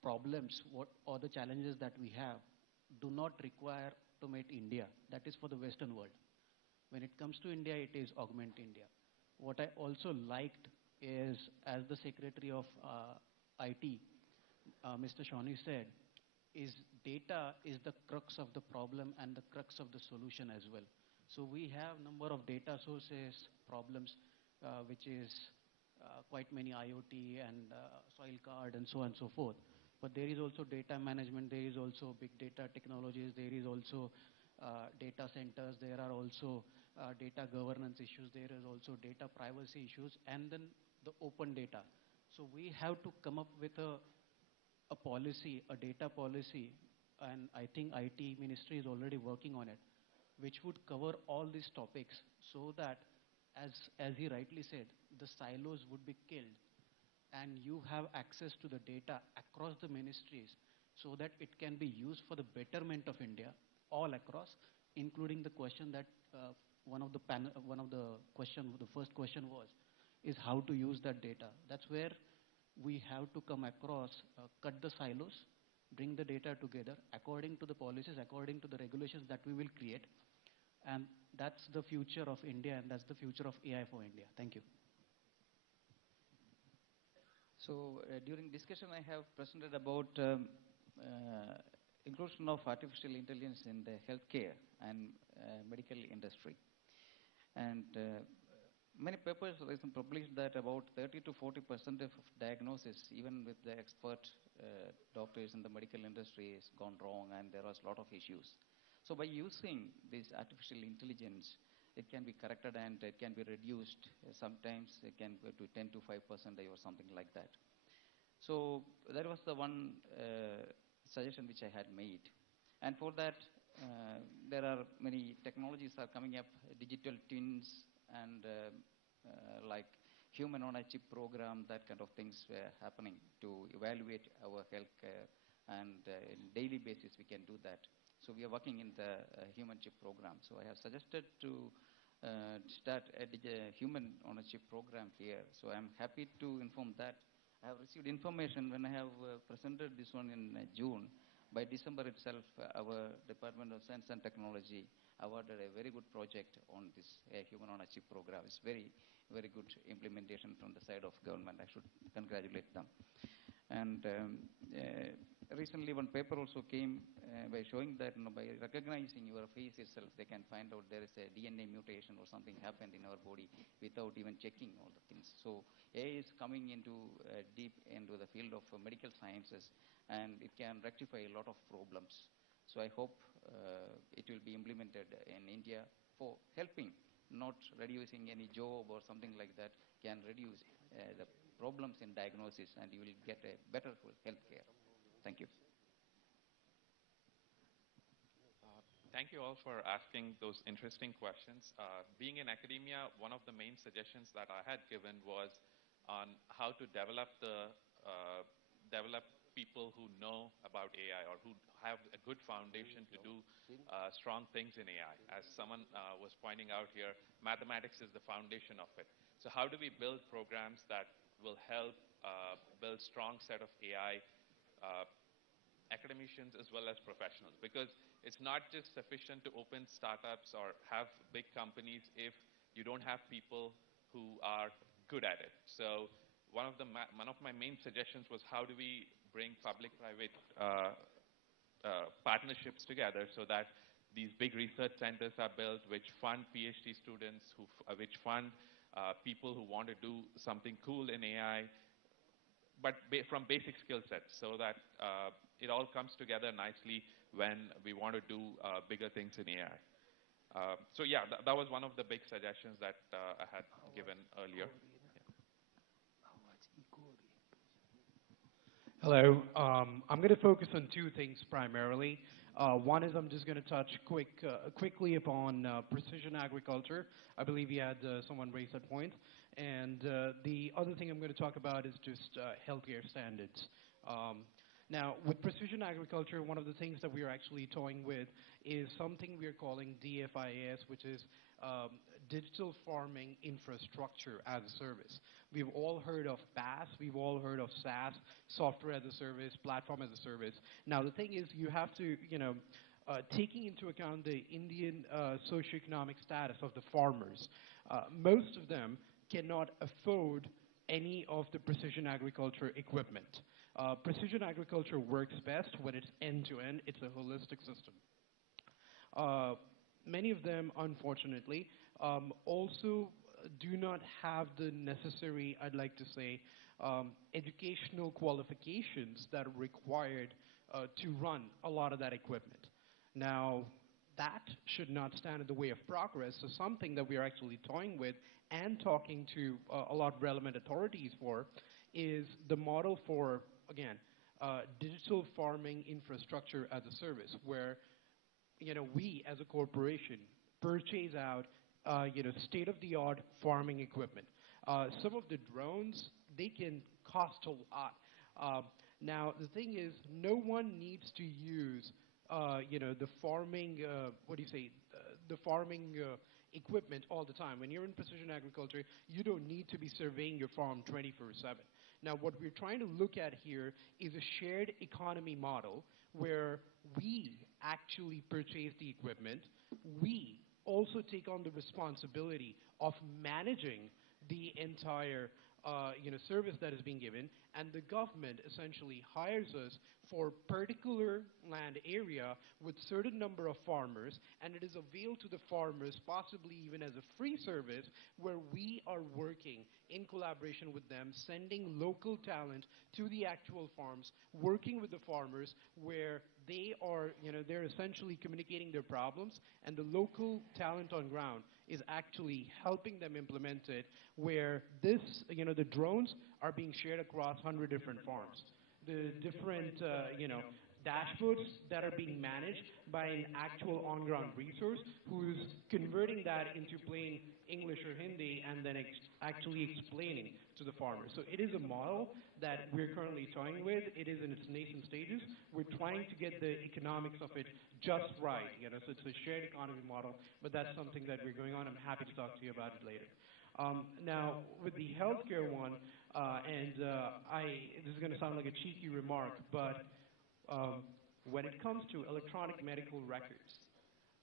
problems or the challenges that we have do not require automate India. That is for the Western world. When it comes to India, it is augment India. What I also liked is, as the Secretary of IT, Mr. Shawnee said, is data is the crux of the problem and the crux of the solution as well. So we have number of data sources, problems, which is quite many IoT and soil card and so on and so forth. But there is also data management, there is also big data technologies, there is also data centers, there are also data governance issues, there is also data privacy issues, and then the open data. So we have to come up with a policy, a data policy, and I think IT Ministry is already working on it, which would cover all these topics so that, as he rightly said, the silos would be killed and you have access to the data across the ministries so that it can be used for the betterment of India all across, including the question that the first question was, is how to use that data. That's where we have to come across, cut the silos, bring the data together according to the policies, according to the regulations that we will create. And that's the future of India, and that's the future of AI for India. Thank you. So during discussion, I have presented about inclusion of artificial intelligence in the healthcare and medical industry. And many papers recently published that about 30 to 40% of diagnosis, even with the expert doctors in the medical industry, has gone wrong, and there was a lot of issues. So by using this artificial intelligence, it can be corrected and it can be reduced. Sometimes it can go to 10 to 5% or something like that. So that was the one suggestion which I had made. And for that, there are many technologies are coming up, digital twins and like human on a chip program, that kind of things were happening to evaluate our healthcare, and on daily basis we can do that. So we are working in the human chip program. So I have suggested to start a human on a chip program here. So I'm happy to inform that I have received information when I have presented this one in June. By December itself, our Department of Science and Technology awarded a very good project on this human on a chip program. It's very, very good implementation from the side of government. I should congratulate them. And recently one paper also came by showing that by recognizing your face itself, they can find out there is a DNA mutation or something happened in our body without even checking all the things. So AI is coming into deep into the field of medical sciences, and it can rectify a lot of problems. So I hope it will be implemented in India for helping, not reducing any job or something like that, can reduce the problems in diagnosis, and you will get a better health care. Thank you. Thank you all for asking those interesting questions. Being in academia, one of the main suggestions that I had given was on how to develop people who know about AI or who have a good foundation to do strong things in AI. As someone was pointing out here, mathematics is the foundation of it. So how do we build programs that will help build strong set of AI academicians as well as professionals, because it's not just sufficient to open startups or have big companies if you don't have people who are good at it. So one of my main suggestions was, how do we bring public-private partnerships together so that these big research centers are built which fund PhD students, which fund people who want to do something cool in AI, but from basic skill sets, so that it all comes together nicely when we want to do bigger things in AI. So yeah, that was one of the big suggestions that I had given earlier. Hello. I'm going to focus on two things primarily. One is I'm just going to touch quickly upon precision agriculture. I believe you had someone raise that point. And the other thing I'm going to talk about is just healthcare standards. Now, with precision agriculture, one of the things that we are actually toying with is something we are calling DFIS, which is Digital Farming Infrastructure as a Service. We've all heard of PaaS, we've all heard of SaaS, Software as a Service, Platform as a Service. Now, the thing is, you have to, taking into account the Indian socioeconomic status of the farmers, most of them cannot afford any of the precision agriculture equipment. Precision agriculture works best when it's end-to-end. It's a holistic system. Many of them, unfortunately, also do not have the necessary, I'd like to say, educational qualifications that are required to run a lot of that equipment. Now, that should not stand in the way of progress. So something that we are actually toying with and talking to a lot of relevant authorities for is the model for, again, digital farming infrastructure as a service, where we as a corporation purchase out state-of-the-art farming equipment. Some of the drones, they can cost a lot. Now, the thing is, no one needs to use the farming, the farming equipment all the time. When you're in precision agriculture, you don't need to be surveying your farm 24/7. Now, what we're trying to look at here is a shared economy model where we actually purchase the equipment. We also take on the responsibility of managing the entire service that is being given, and the government essentially hires us for particular land area with certain number of farmers, and it is available to the farmers, possibly even as a free service, where we are working in collaboration with them, sending local talent to the actual farms, working with the farmers, where they are, they're essentially communicating their problems, and the local talent on ground is actually helping them implement it, where this, the drones are being shared across 100 different farms. The different, dashboards that are being managed by an actual on-ground resource who's converting that into plain English or Hindi and then actually explaining to the farmer. So it is a model that we're currently toying with. It is in its nascent stages. We're trying to get the economics of it just right. So it's a shared economy model, but that's something that we're going on. I'm happy to talk to you about it later. Now, with the healthcare one, this is going to sound like a cheeky remark, but when it comes to electronic medical records,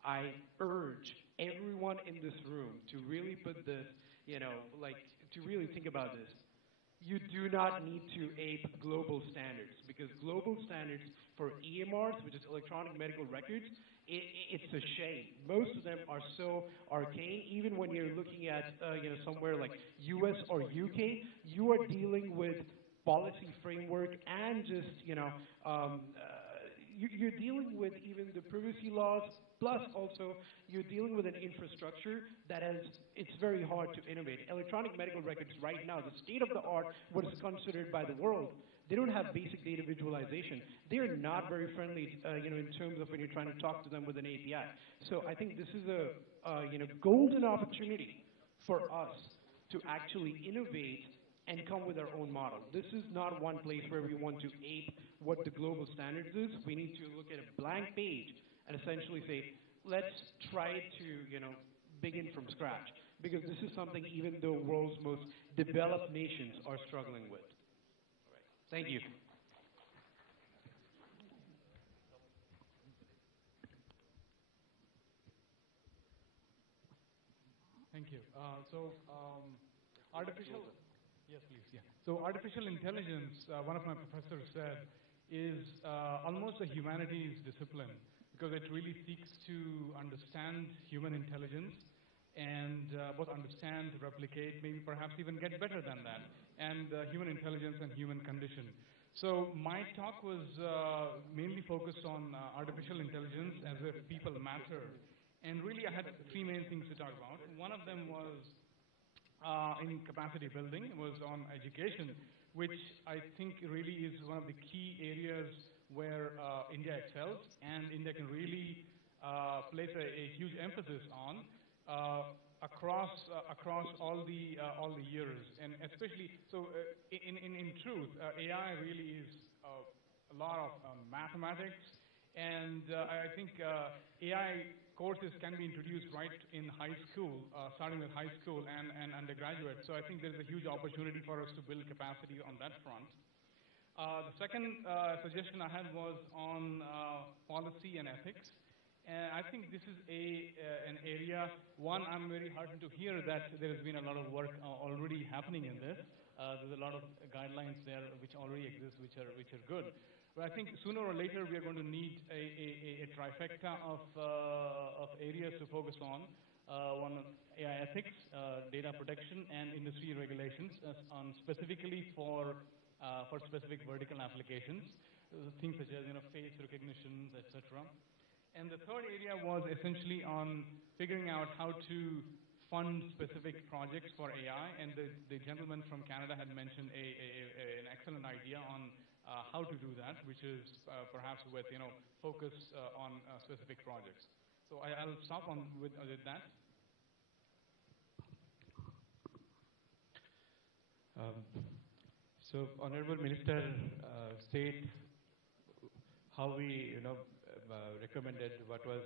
I urge everyone in this room to really put this, to really think about this. You do not need to ape global standards, because global standards for EMRs, which is electronic medical records, it's a shame. Most of them are so arcane. Even when you're looking at somewhere like US or UK, you are dealing with policy framework and just you're dealing with even the privacy laws, plus also you're dealing with an infrastructure that it's very hard to innovate. Electronic medical records right now, the state of the art, what is considered by the world, they don't have basic data visualization. They're not very friendly, in terms of when you're trying to talk to them with an API. So I think this is a, golden opportunity for us to actually innovate and come with our own model. This is not one place where we want to ape what the global standards is. We need to look at a blank page and essentially say, let's try to, begin from scratch. Because this is something even the world's most developed nations are struggling with. Thank you. Thank you. Artificial, yes, please, yeah. So artificial intelligence, one of my professors said, is almost a humanities discipline because it really seeks to understand human intelligence and both understand, replicate, maybe perhaps even get better than that, and human intelligence and human condition. So my talk was mainly focused on artificial intelligence as if people matter. And really I had three main things to talk about. One of them was in capacity building, was on education, which I think really is one of the key areas where India excels, and India can really place a huge emphasis on across all the years, and especially so. In truth, AI really is a lot of mathematics, and I think AI courses can be introduced right in high school, starting with high school and undergraduate. So I think there's a huge opportunity for us to build capacity on that front. The second suggestion I had was on policy and ethics. And I think this is an area, one, I'm very heartened to hear that there has been a lot of work already happening in this. There's a lot of guidelines there which already exist, which are good. But I think sooner or later we are going to need a trifecta of areas to focus on. One, AI ethics, data protection, and industry regulations, on specifically for specific vertical applications, things such as face recognition, etc. And the third area was essentially on figuring out how to fund specific projects for AI. And the gentleman from Canada had mentioned an excellent idea on how to do that, which is perhaps with focus on specific projects. So I'll stop with that. So Honorable Minister said how we recommended, what was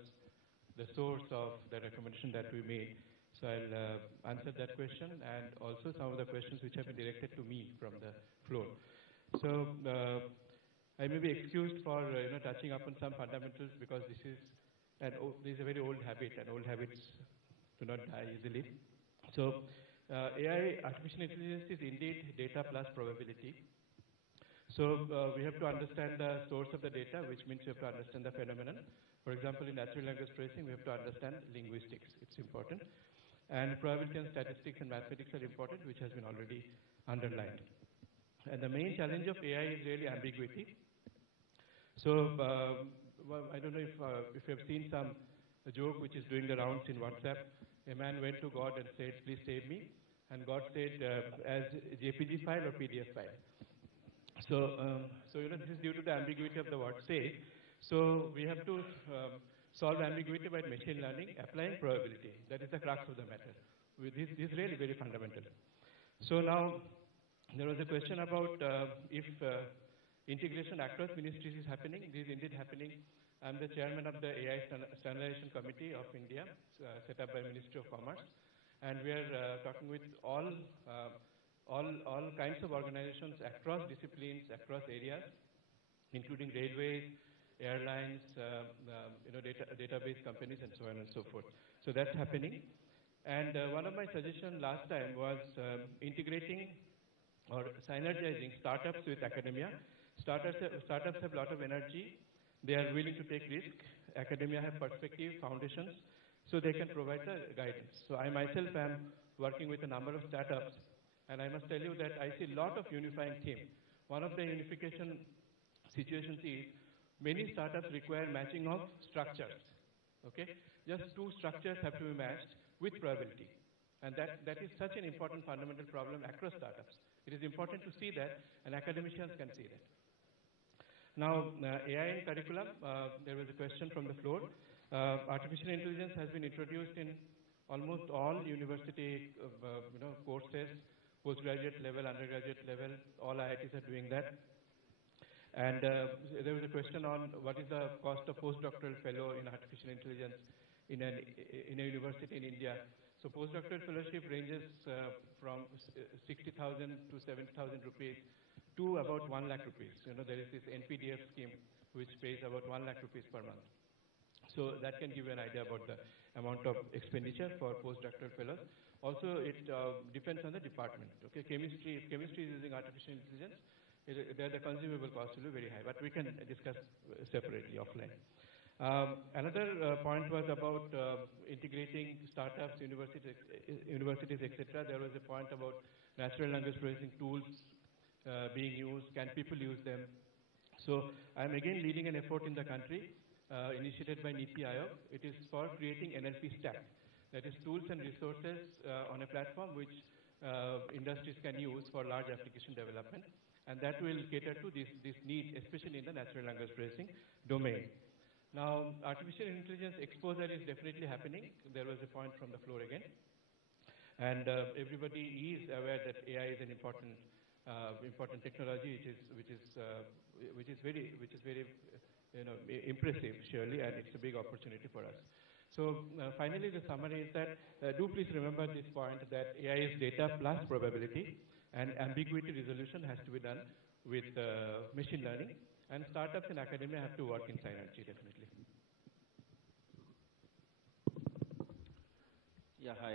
the source of the recommendation that we made. So I'll answer that question and also some of the questions which have been directed to me from the floor. So I may be excused for touching upon some fundamentals because this is a very old habit, and old habits do not die easily. So AI, artificial intelligence, is indeed data plus probability. So we have to understand the source of the data, which means we have to understand the phenomenon. For example, in natural language processing, we have to understand linguistics. It's important. And probability and statistics and mathematics are important, which has been already underlined. And the main challenge of AI is really ambiguity. So I don't know if you have seen a joke which is doing the rounds in WhatsApp. A man went to God and said, "Please save me." And God said, "As JPG file or PDF file?" So, this is due to the ambiguity of the word "say." So we have to solve ambiguity by machine learning, applying probability. That is the crux of the matter. This is really very fundamental. So now, there was a question about if integration across ministries is happening. This is indeed happening. I'm the chairman of the AI Standardization Committee of India, set up by Ministry of Commerce. And we are talking with all kinds of organizations across disciplines, across areas, including railways, airlines, database companies, and so on and so forth. So that's happening. And one of my suggestions last time was integrating or synergizing startups with academia. Startups have a lot of energy. They are willing to take risk. Academia have perspective, foundations, so they can provide the guidance. So I myself am working with a number of startups, and I must tell you that I see a lot of unifying theme. One of the unification situations is many startups require matching of structures. Okay, just two structures have to be matched with probability, and that is such an important fundamental problem across startups. It is important to see that, and academicians can see that. Now, AI in curriculum, there was a question from the floor. Artificial intelligence has been introduced in almost all university courses, postgraduate level, undergraduate level, all IITs are doing that. And there was a question on what is the cost of postdoctoral fellow in artificial intelligence in a university in India. So postdoctoral fellowship ranges from 60,000 to 70,000 rupees to about 1 lakh rupees. There is this NPDF scheme which pays about 1 lakh rupees per month. So that can give you an idea about the amount of expenditure for postdoctoral fellows. Also, it depends on the department. Okay, chemistry, if chemistry is using artificial intelligence, there the consumable cost will be very high, but we can discuss separately offline. Another point was about integrating startups, universities, etc. There was a point about natural language processing tools being used. Can people use them? So I'm again leading an effort in the country initiated by NITI Aayog. It is for creating NLP stack. That is tools and resources on a platform which industries can use for large application development. And that will cater to this need, especially in the natural language processing domain. Now, artificial intelligence exposure is definitely happening. There was a point from the floor again. And everybody is aware that AI is an important technology, which is very impressive, surely, and it's a big opportunity for us. So finally, the summary is that do please remember this point that AI is data plus probability, and ambiguity resolution has to be done with machine learning, and startups and academia have to work in synergy, definitely. Yeah, hi.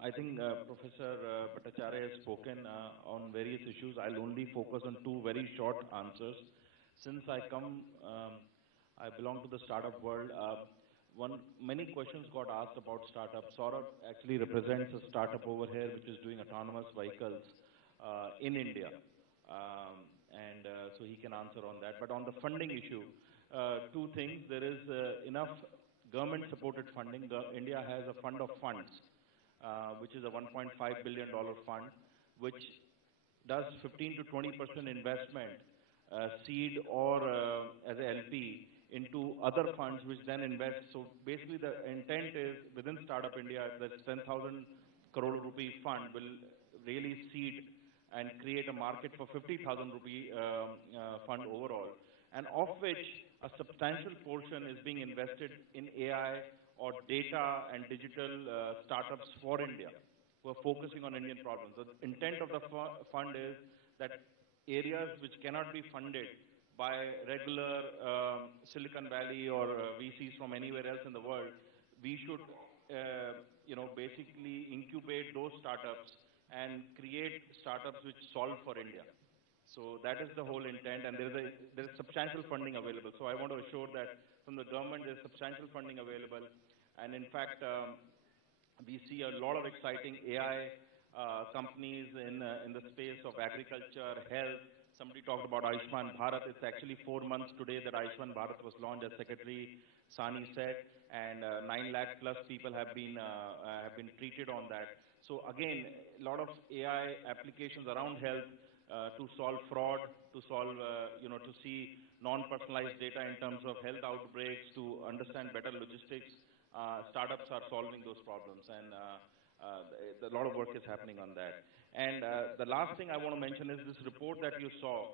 I think Professor Bhattacharya has spoken on various issues. I'll only focus on two very short answers. Since I belong to the startup world, many questions got asked about startups. Saurabh actually represents a startup over here which is doing autonomous vehicles in India. So he can answer on that. But on the funding issue, two things. There is enough government-supported funding. India has a fund of funds, which is a $1.5 billion fund, which does 15 to 20% investment, seed or as a LP, into other funds which then invest. So basically the intent is within Startup India, the 10,000 crore rupee fund will really seed and create a market for 50,000 rupee fund overall, and of which a substantial portion is being invested in AI or data and digital startups for India who are focusing on Indian problems. The intent of the fund is that areas which cannot be funded by regular Silicon Valley or VCs from anywhere else in the world, we should basically incubate those startups and create startups which solve for India. So that is the whole intent, and there is substantial funding available. So I want to assure that from the government there is substantial funding available, and in fact we see a lot of exciting AI companies in the space of agriculture, health. Somebody talked about Ayushman Bharat. It's actually 4 months today that Ayushman Bharat was launched, as Secretary Sani said, and 9 lakh plus people have been treated on that. So again, a lot of AI applications around health to solve fraud, to solve, to see non-personalized data in terms of health outbreaks, to understand better logistics. Startups are solving those problems, and a lot of work is happening on that. And the last thing I want to mention is this report that you saw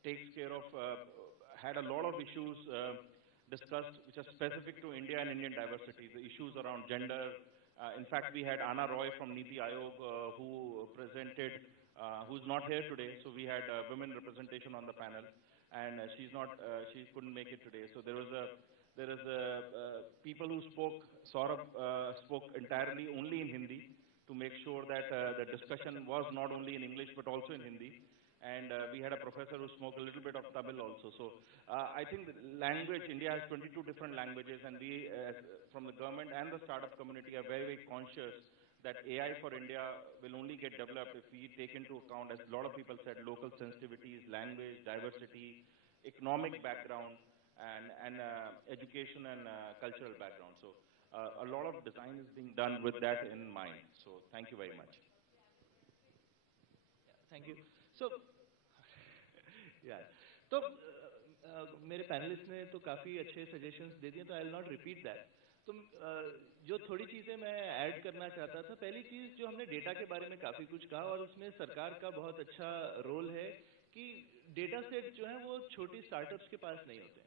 takes care of, had a lot of issues discussed which are specific to India and Indian diversity, the issues around gender. In fact, we had Anna Roy from NITI Aayog who presented, who's not here today, so we had women representation on the panel, and she couldn't make it today. So there is people who spoke. Saurabh spoke entirely only in Hindi to make sure that the discussion was not only in English but also in Hindi. And we had a professor who spoke a little bit of Tamil also. So I think the language, India has 22 different languages, and we from the government and the startup community are very, very conscious that AI for India will only get developed if we take into account, as a lot of people said, local sensitivities, language, diversity, economic background, and education and cultural background. So a lot of design is being done with that in mind. So thank you very much. Thank you. So, तो मेरे panelist ने तो काफ़ी अच्छे suggestions दे दिए, तो I will not repeat that. तो जो थोड़ी चीज़ें मैं ऐड करना चाहता था, पहली चीज़ जो हमने डेटा के बारे में काफ़ी कुछ कहा, और उसमें सरकार का बहुत अच्छा रोल है कि डेटा सेट जो है वो छोटी स्टार्टअप्स के पास नहीं होते हैं.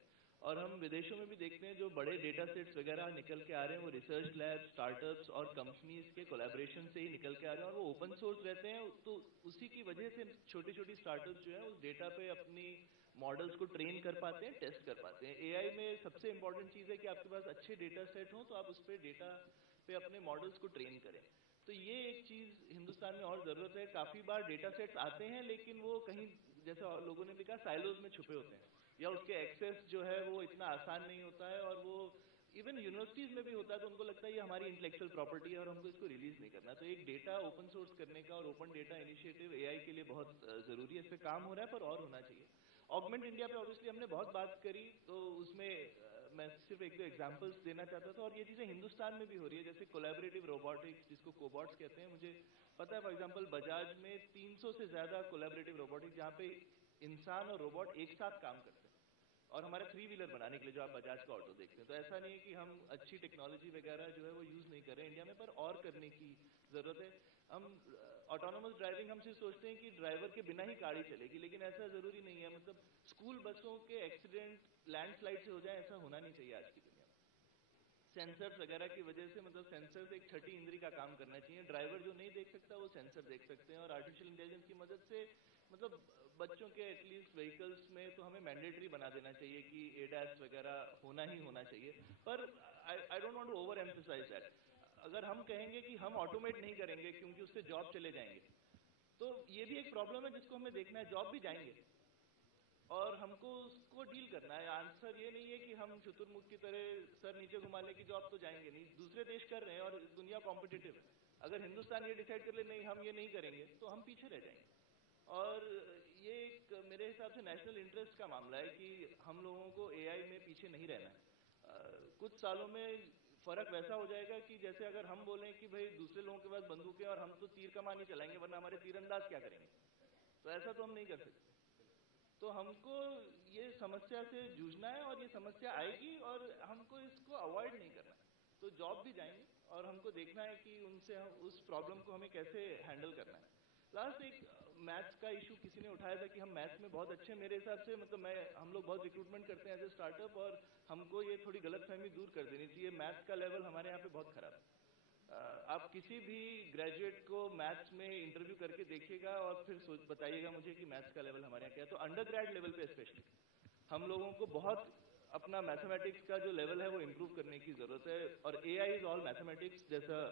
और हम विदेशों में भी देखते हैं जो बड़े डेटा सेट्स वगैरह निकल के आ रहे हैं वो रिसर्च लैब, स्टार्टअप्स और कंपनीज के कोलैबोरेशन से ही निकल के आ रहे हैं, और वो ओपन सोर्स रहते हैं. तो उसी की वजह से छोटी छोटी स्टार्टअप्स जो है उस डेटा पे अपनी मॉडल्स को ट्रेन कर पाते हैं, टेस्ट कर पाते हैं. एआई में सबसे इंपॉर्टेंट चीज़ है कि आपके पास अच्छे डेटा सेट हो तो आप उस पर डेटा पे अपने मॉडल्स को ट्रेन करें। तो ये एक चीज हिंदुस्तान में और जरूरत है। काफी बार डेटा सेट्स आते हैं लेकिन वो कहीं, जैसे लोगों ने भी कहा, साइलोज में छुपे होते हैं, या उसके एक्सेस जो है वो इतना आसान नहीं होता है, और वो इवन यूनिवर्सिटीज में भी होता है तो उनको लगता है ये हमारी इंटेलेक्चुअल प्रॉपर्टी है और हमको इसको रिलीज नहीं करना। तो एक डेटा ओपन सोर्स करने का और ओपन डेटा इनिशिएटिव एआई के लिए बहुत जरूरी है। इस पे काम हो रहा है पर और होना चाहिए। ऑगमेंट इंडिया पे ऑब्वियसली हमने बहुत बात करी, तो उसमें मैं सिर्फ एक दो एग्जांपल्स देना चाहता था, और ये चीजें हिंदुस्तान में भी हो रही है, जैसे कोलैबोरेटिव रोबोटिक्स जिसको कोबॉट्स कहते हैं। मुझे पता है फॉर एग्जांपल बजाज में 300 से ज्यादा कोलैबोरेटिव रोबोटिक्स जहाँ पे इंसान और रोबोट एक साथ काम करते हैं, और हमारे 3 व्हीलर बनाने के लिए जो आप बजाज का ऑटो देखते हैं। तो ऐसा नहीं है कि हम अच्छी टेक्नोलॉजी वगैरह जो है वो यूज नहीं कर रहे हैं इंडिया में, पर और करने की जरूरत है। हम ऑटोनोमस ड्राइविंग हम सिर्फ सोचते हैं कि ड्राइवर के बिना ही गाड़ी चलेगी, लेकिन ऐसा जरूरी नहीं है। मतलब स्कूल बसों के एक्सीडेंट लैंडस्लाइड से हो जाए, ऐसा होना नहीं चाहिए आज की दुनिया में। सेंसर्स वगैरह की वजह से, मतलब सेंसर्स एक छठी इंद्री का काम करना चाहिए। ड्राइवर जो नहीं देख सकता वो सेंसर देख सकते हैं, और आर्टिफिशियल इंटेलिजेंस की मदद से मतलब बच्चों के एटलीस्ट व्हीकल्स में तो हमें मैंडेटरी बना देना चाहिए कि एडास वगैरह होना ही होना चाहिए। पर I don't want to overemphasize that. अगर हम कहेंगे कि हम ऑटोमेट नहीं करेंगे क्योंकि उससे जॉब चले जाएंगे, तो ये भी एक प्रॉब्लम है जिसको हमें देखना है। जॉब भी जाएंगे और हमको उसको डील करना है। आंसर ये नहीं है कि हम शुतुरमुर्ग की तरह सर नीचे घुमा ले कि जॉब तो जाएंगे नहीं। दूसरे देश कर रहे हैं और दुनिया कॉम्पिटिटिव है। अगर हिंदुस्तान ये डिसाइड कर ले नहीं हम ये नहीं करेंगे, तो हम पीछे रह जाएंगे। और ये एक मेरे हिसाब से नेशनल इंटरेस्ट का मामला है कि हम लोगों को एआई में पीछे नहीं रहना है। कुछ सालों में फर्क वैसा हो जाएगा कि जैसे अगर हम बोलें कि भाई दूसरे लोगों के पास बंदूक है और हम तो तीर कमान ही चलाएंगे वरना हमारे तीरंदाज क्या करेंगे, तो ऐसा तो हम नहीं कर सकते। तो हमको ये समस्या से जूझना है, और ये समस्या आएगी और हमको इसको अवॉइड नहीं करना है। तो जॉब भी जाएंगे और हमको देखना है कि उनसे उस प्रॉब्लम को हमें कैसे हैंडल करना है। लास्ट एक मैथ्स का इशू किसी ने उठाया था कि हम मैथ्स में बहुत अच्छे हैं। मेरे हिसाब से मतलब हम लोग बहुत रिक्रूटमेंट करते हैं एज ए स्टार्टअप, और हमको ये थोड़ी गलतफहमी दूर कर देनी चाहिए। मैथ्स का लेवल हमारे यहाँ पे बहुत खराब है। आप किसी भी ग्रेजुएट को मैथ्स में इंटरव्यू करके देखिएगा और फिर बताइएगा मुझे कि मैथ्स का लेवल हमारे यहाँ क्या है। तो अंडर ग्रेड लेवल पे स्पेशली हम लोगों को बहुत अपना मैथमेटिक्स का जो लेवल है वो इम्प्रूव करने की जरूरत है। और एआई इज ऑल मैथमेटिक्स, जैसा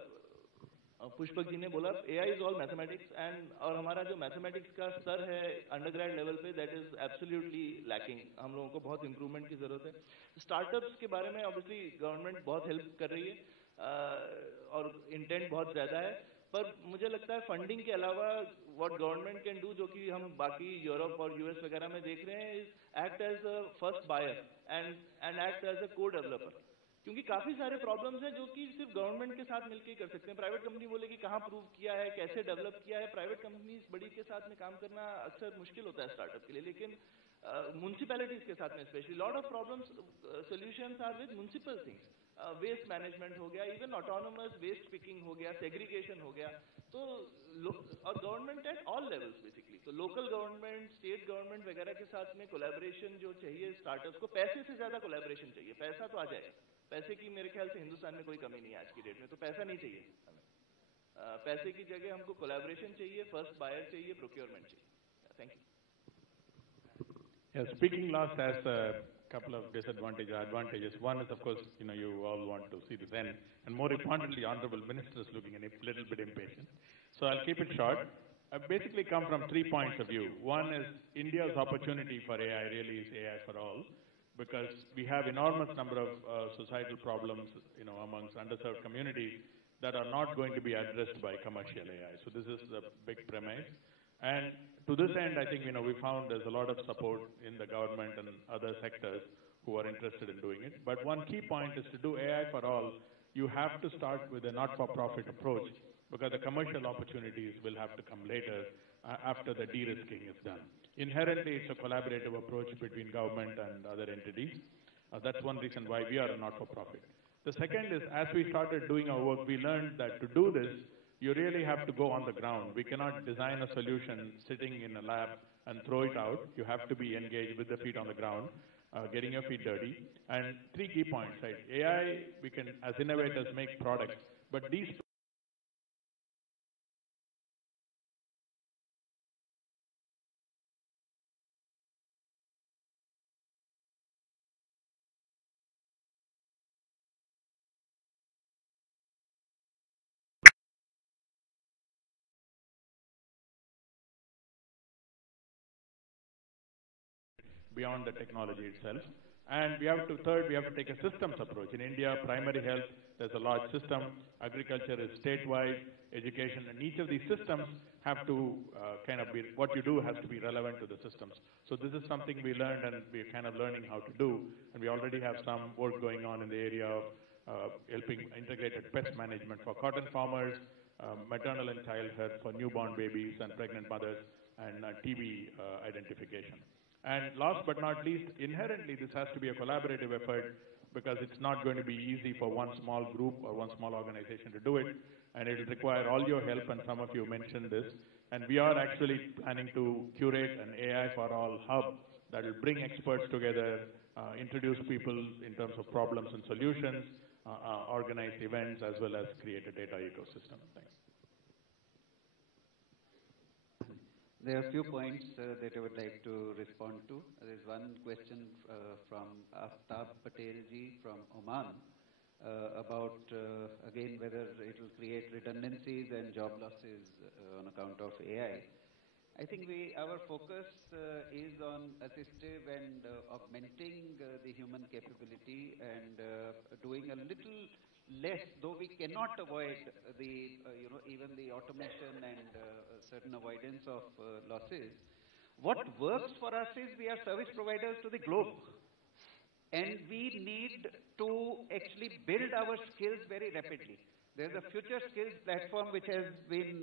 पुष्पक जी ने बोला, AI is all mathematics and, और हमारा जो मैथमेटिक्स का स्तर है अंडर ग्रेड लेवल पे दैट इज एब्सोल्युटली लैकिंग। हम लोगों को बहुत इंप्रूवमेंट की जरूरत है। स्टार्टअप्स के बारे में ऑब्वियसली गवर्नमेंट बहुत हेल्प कर रही है और इंटेंट बहुत ज्यादा है, पर मुझे लगता है फंडिंग के अलावा व्हाट गवर्नमेंट कैन डू, जो कि हम बाकी यूरोप और यूएस वगैरह में देख रहे हैं, is act as a first buyer and act as a codeveloper. क्योंकि काफी सारे प्रॉब्लम्स हैं जो कि सिर्फ गवर्नमेंट के साथ मिलकर ही कर सकते हैं। प्राइवेट कंपनी बोलेगी कहाँ प्रूव किया है, कैसे डेवलप किया है। प्राइवेट कंपनीज बड़ी के साथ में काम करना अक्सर मुश्किल होता है स्टार्टअप के लिए, लेकिन म्युनिसिपैलिटीज के साथ में specially lot of problems solutions are with municipal things. Waste management हो गया, इवन ऑटोनोमस वेस्ट पिकिंग हो गया, सेग्रीगेशन हो गया। तो और government at all levels basically, तो लोकल गवर्नमेंट, स्टेट गवर्नमेंट वगैरह के साथ में कोलैबोरेशन जो चाहिए स्टार्टअप्स को। पैसे से ज्यादा कोलैबोरेशन चाहिए। पैसा तो आ जाएगा, पैसे की मेरे ख्याल से हिंदुस्तान में कोई कमी नहीं है आज की डेट में, तो पैसा नहीं चाहिए हमें। पैसे की जगह हमको कोलैबोरेशन चाहिए, फर्स्ट बायर चाहिए, प्रोक्योरमेंट चाहिए। Thank you. Yeah, speaking last has a couple of advantages. One is, of course, you all want to see this end, and more importantly, Honorable Minister is looking a little bit impatient. So I'll keep it short. I basically come from 3 points of view. One is India's opportunity for AI really is AI for all, because we have enormous number of societal problems, amongst underserved communities that are not going to be addressed by commercial AI. So this is the big premise. And to this end, I think, we found there's a lot of support in the government and other sectors who are interested in doing it. But one key point is to do AI for all, you have to start with a not-for-profit approach, because the commercial opportunities will have to come later after the de-risking is done. Inherently, it's a collaborative approach between government and other entities. That's one reason why we are a not-for-profit. The second is, as we started doing our work, we learned that to do this, you really have to go on the ground. We cannot design a solution sitting in a lab and throw it out. You have to be engaged with the feet on the ground, getting your feet dirty. And 3 key points, right? AI, we can, as innovators, make products, but these beyond the technology itself. And we have to take a systems approach. In India, primary health, there's a large system. Agriculture is statewide, education, and each of these systems have to what you do has to be relevant to the systems. So this is something we learned, and we're kind of learning how to do. And we already have some work going on in the area of helping integrated pest management for cotton farmers, maternal and child health for newborn babies and pregnant mothers, and TB identification. And last but not least, inherently this has to be a collaborative effort, because it's not going to be easy for one small group or one small organization to do it, and it will require all your help, and some of you mentioned this. And we are actually planning to curate an AI for all hub that will bring experts together, introduce people in terms of problems and solutions, organize events, as well as create a data ecosystem. Thanks. There are a few points that I would like to respond to. There is one question from Aftab Patel ji from Oman about, again, whether it will create redundancies and job losses on account of AI. I think our focus is on assistive and augmenting the human capability and doing a little less, though we cannot avoid the, even the automation and certain avoidance of losses. What works for us is we are service providers to the globe. And we need to actually build our skills very rapidly. There's a future skills platform which has been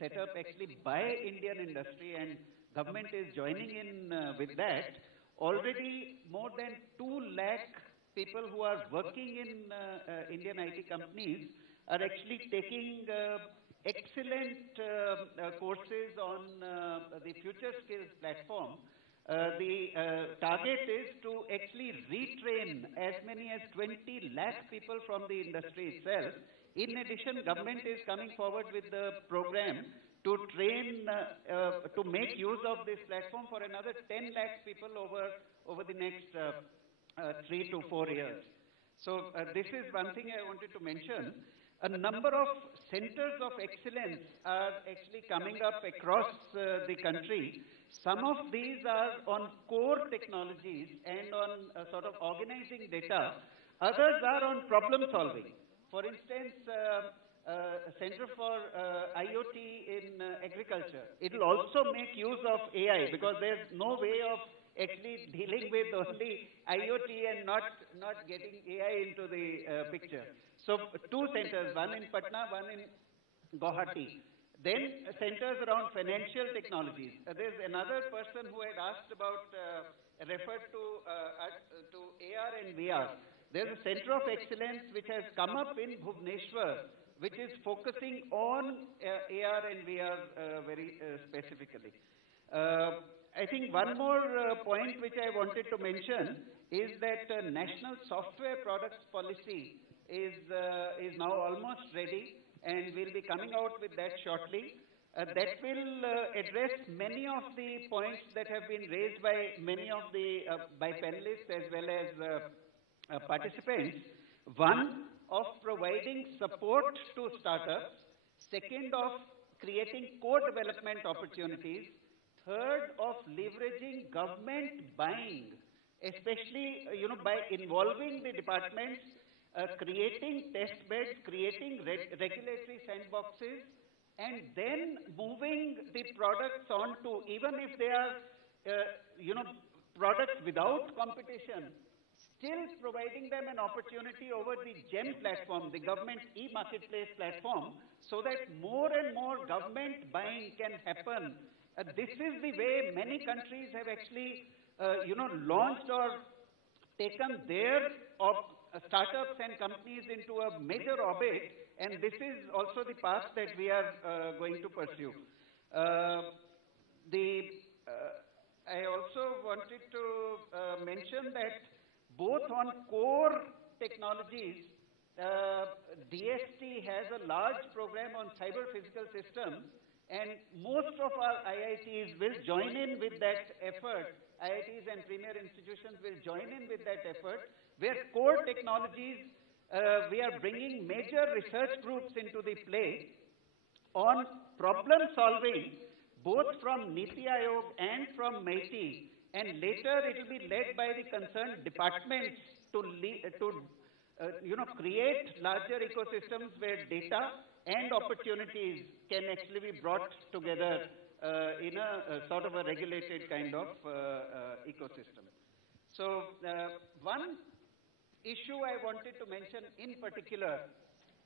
set up actually by Indian industry, and government is joining in with that. Already more than 2 lakh people who are working in Indian IT companies are actually taking excellent courses on the future skills platform. The target is to actually retrain as many as 20 lakh people from the industry itself. In addition, government is coming forward with the program to train, to make use of this platform for another 10 lakh people over the next 3 to 4 years. So this is one thing I wanted to mention. A number of centers of excellence are actually coming up across the country. Some of these are on core technologies and on sort of organizing data. Others are on problem solving. For instance, Center for IoT in agriculture. It will also make use of AI, because there's no way of actually dealing with only IoT and not getting AI into the picture. So 2 centers, one in Patna, one in Guwahati. Then centers around financial technologies. There's another person who had asked about, referred to AR and VR. There's a center of excellence which has come up in Bhubaneswar, which is focusing on AR and VR very specifically. I think one more point which I wanted to mention is that National Software Products Policy is now almost ready, and we'll be coming out with that shortly. That will address many of the points that have been raised by many of the by panelists as well as participants. One, of providing support to startups. Second, of creating co-development opportunities. Third, of leveraging government buying, especially by involving the departments, creating test beds, creating regulatory sandboxes, and then moving the products onto, even if they are products without competition, still providing them an opportunity over the GEM platform, the government e-marketplace platform, so that more and more government buying can happen. This is the way many countries have actually, launched or taken their startups and companies into a major orbit, and this is also the path that we are going to pursue. I also wanted to mention that both on core technologies, DST has a large program on cyber physical systems, and most of our IITs will join in with that effort. IITs and premier institutions will join in with that effort, where core technologies, we are bringing major research groups into the play on problem solving, both from NITI Aayog and from MeitY, and later it will be led by the concerned departments to create larger ecosystems where data and opportunities can actually be brought together in a sort of a regulated kind of ecosystem. So one issue I wanted to mention in particular,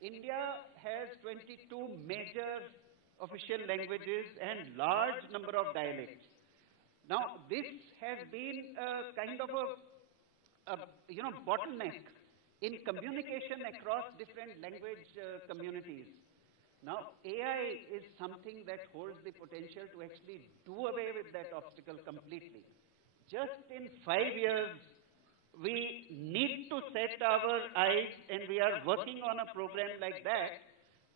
India has 22 major official languages and large number of dialects. Now this has been a kind of a bottleneck in communication across different language communities. Now AI is something that holds the potential to actually do away with that obstacle completely. Just in 5 years, we need to set our eyes, and we are working on a program like that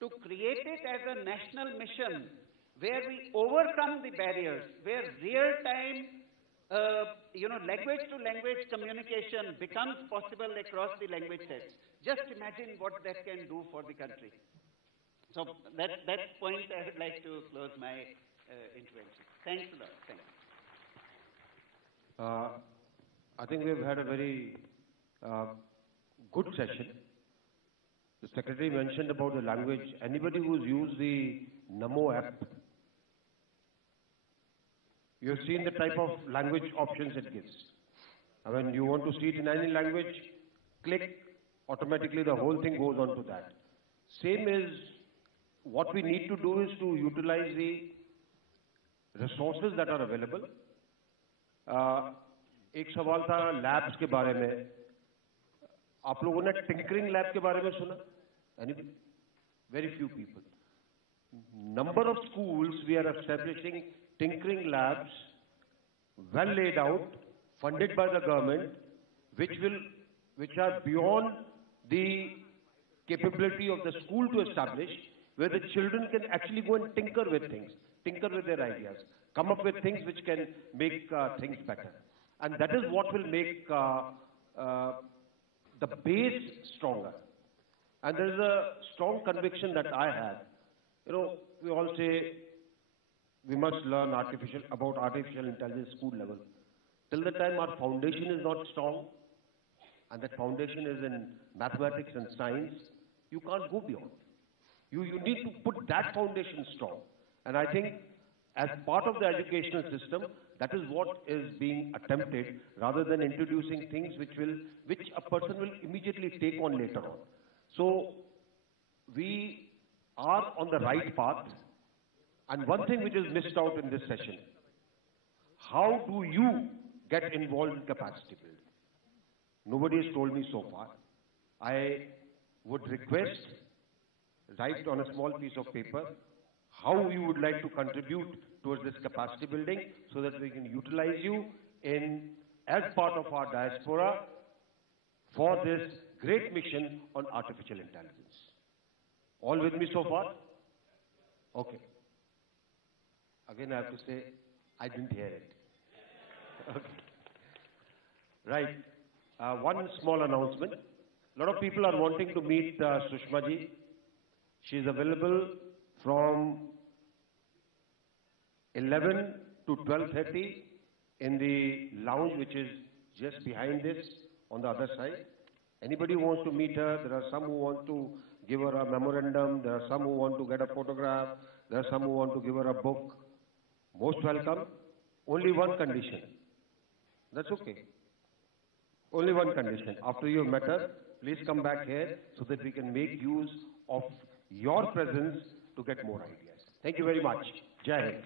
to create it as a national mission where we overcome the barriers, where real-time language-to-language communication becomes possible across the language sets. Just imagine what that can do for the country. So that point I would like to close my intervention. Thanks a lot. Thank you. I think we've had a very good session. The Secretary mentioned about the language. Anybody who's used the Namo app, you've seen the type of language options it gives. When you want to see it in any language, click, automatically the whole thing goes on to that. Same is, what we need to do is to utilize the resources that are available. एक सवाल था labs के बारे में. आप लोगों ने tinkering lab के बारे में सुना? Anybody? Very few people. Number of schools we are establishing tinkering labs, well laid out, funded by the government, which are beyond the capability of the school to establish, where the children can actually go and tinker with things, tinker with their ideas, come up with things which can make things better. And that is what will make the base stronger. And there is a strong conviction that I have. We all say we must learn about artificial intelligence school level. Till the time our foundation is not strong, and that foundation is in mathematics and science, you can't go beyond. You need to put that foundation strong. And I think as part of the educational system, that is what is being attempted, rather than introducing things which a person will immediately take on later on. So we are on the right path. And one thing which is missed out in this session, how do you get involved in capacity building? Nobody has told me so far. I would request, write on a small piece of paper, how you would like to contribute towards this capacity building so that we can utilize you as part of our diaspora for this great mission on artificial intelligence. All with me so far? Okay. Again, I have to say, I didn't hear it. Okay. Right. One small announcement. A lot of people are wanting to meet Sushma ji. She is available from 11 to 12:30 in the lounge, which is just behind this on the other side. Anybody who wants to meet her, there are some who want to give her a memorandum, there are some who want to get a photograph, there are some who want to give her a book. Most welcome. Only one condition. That's okay. Only one condition. After you have met her, please come back here so that we can make use of your presence to get more ideas. Thank you very much. Jai Hind.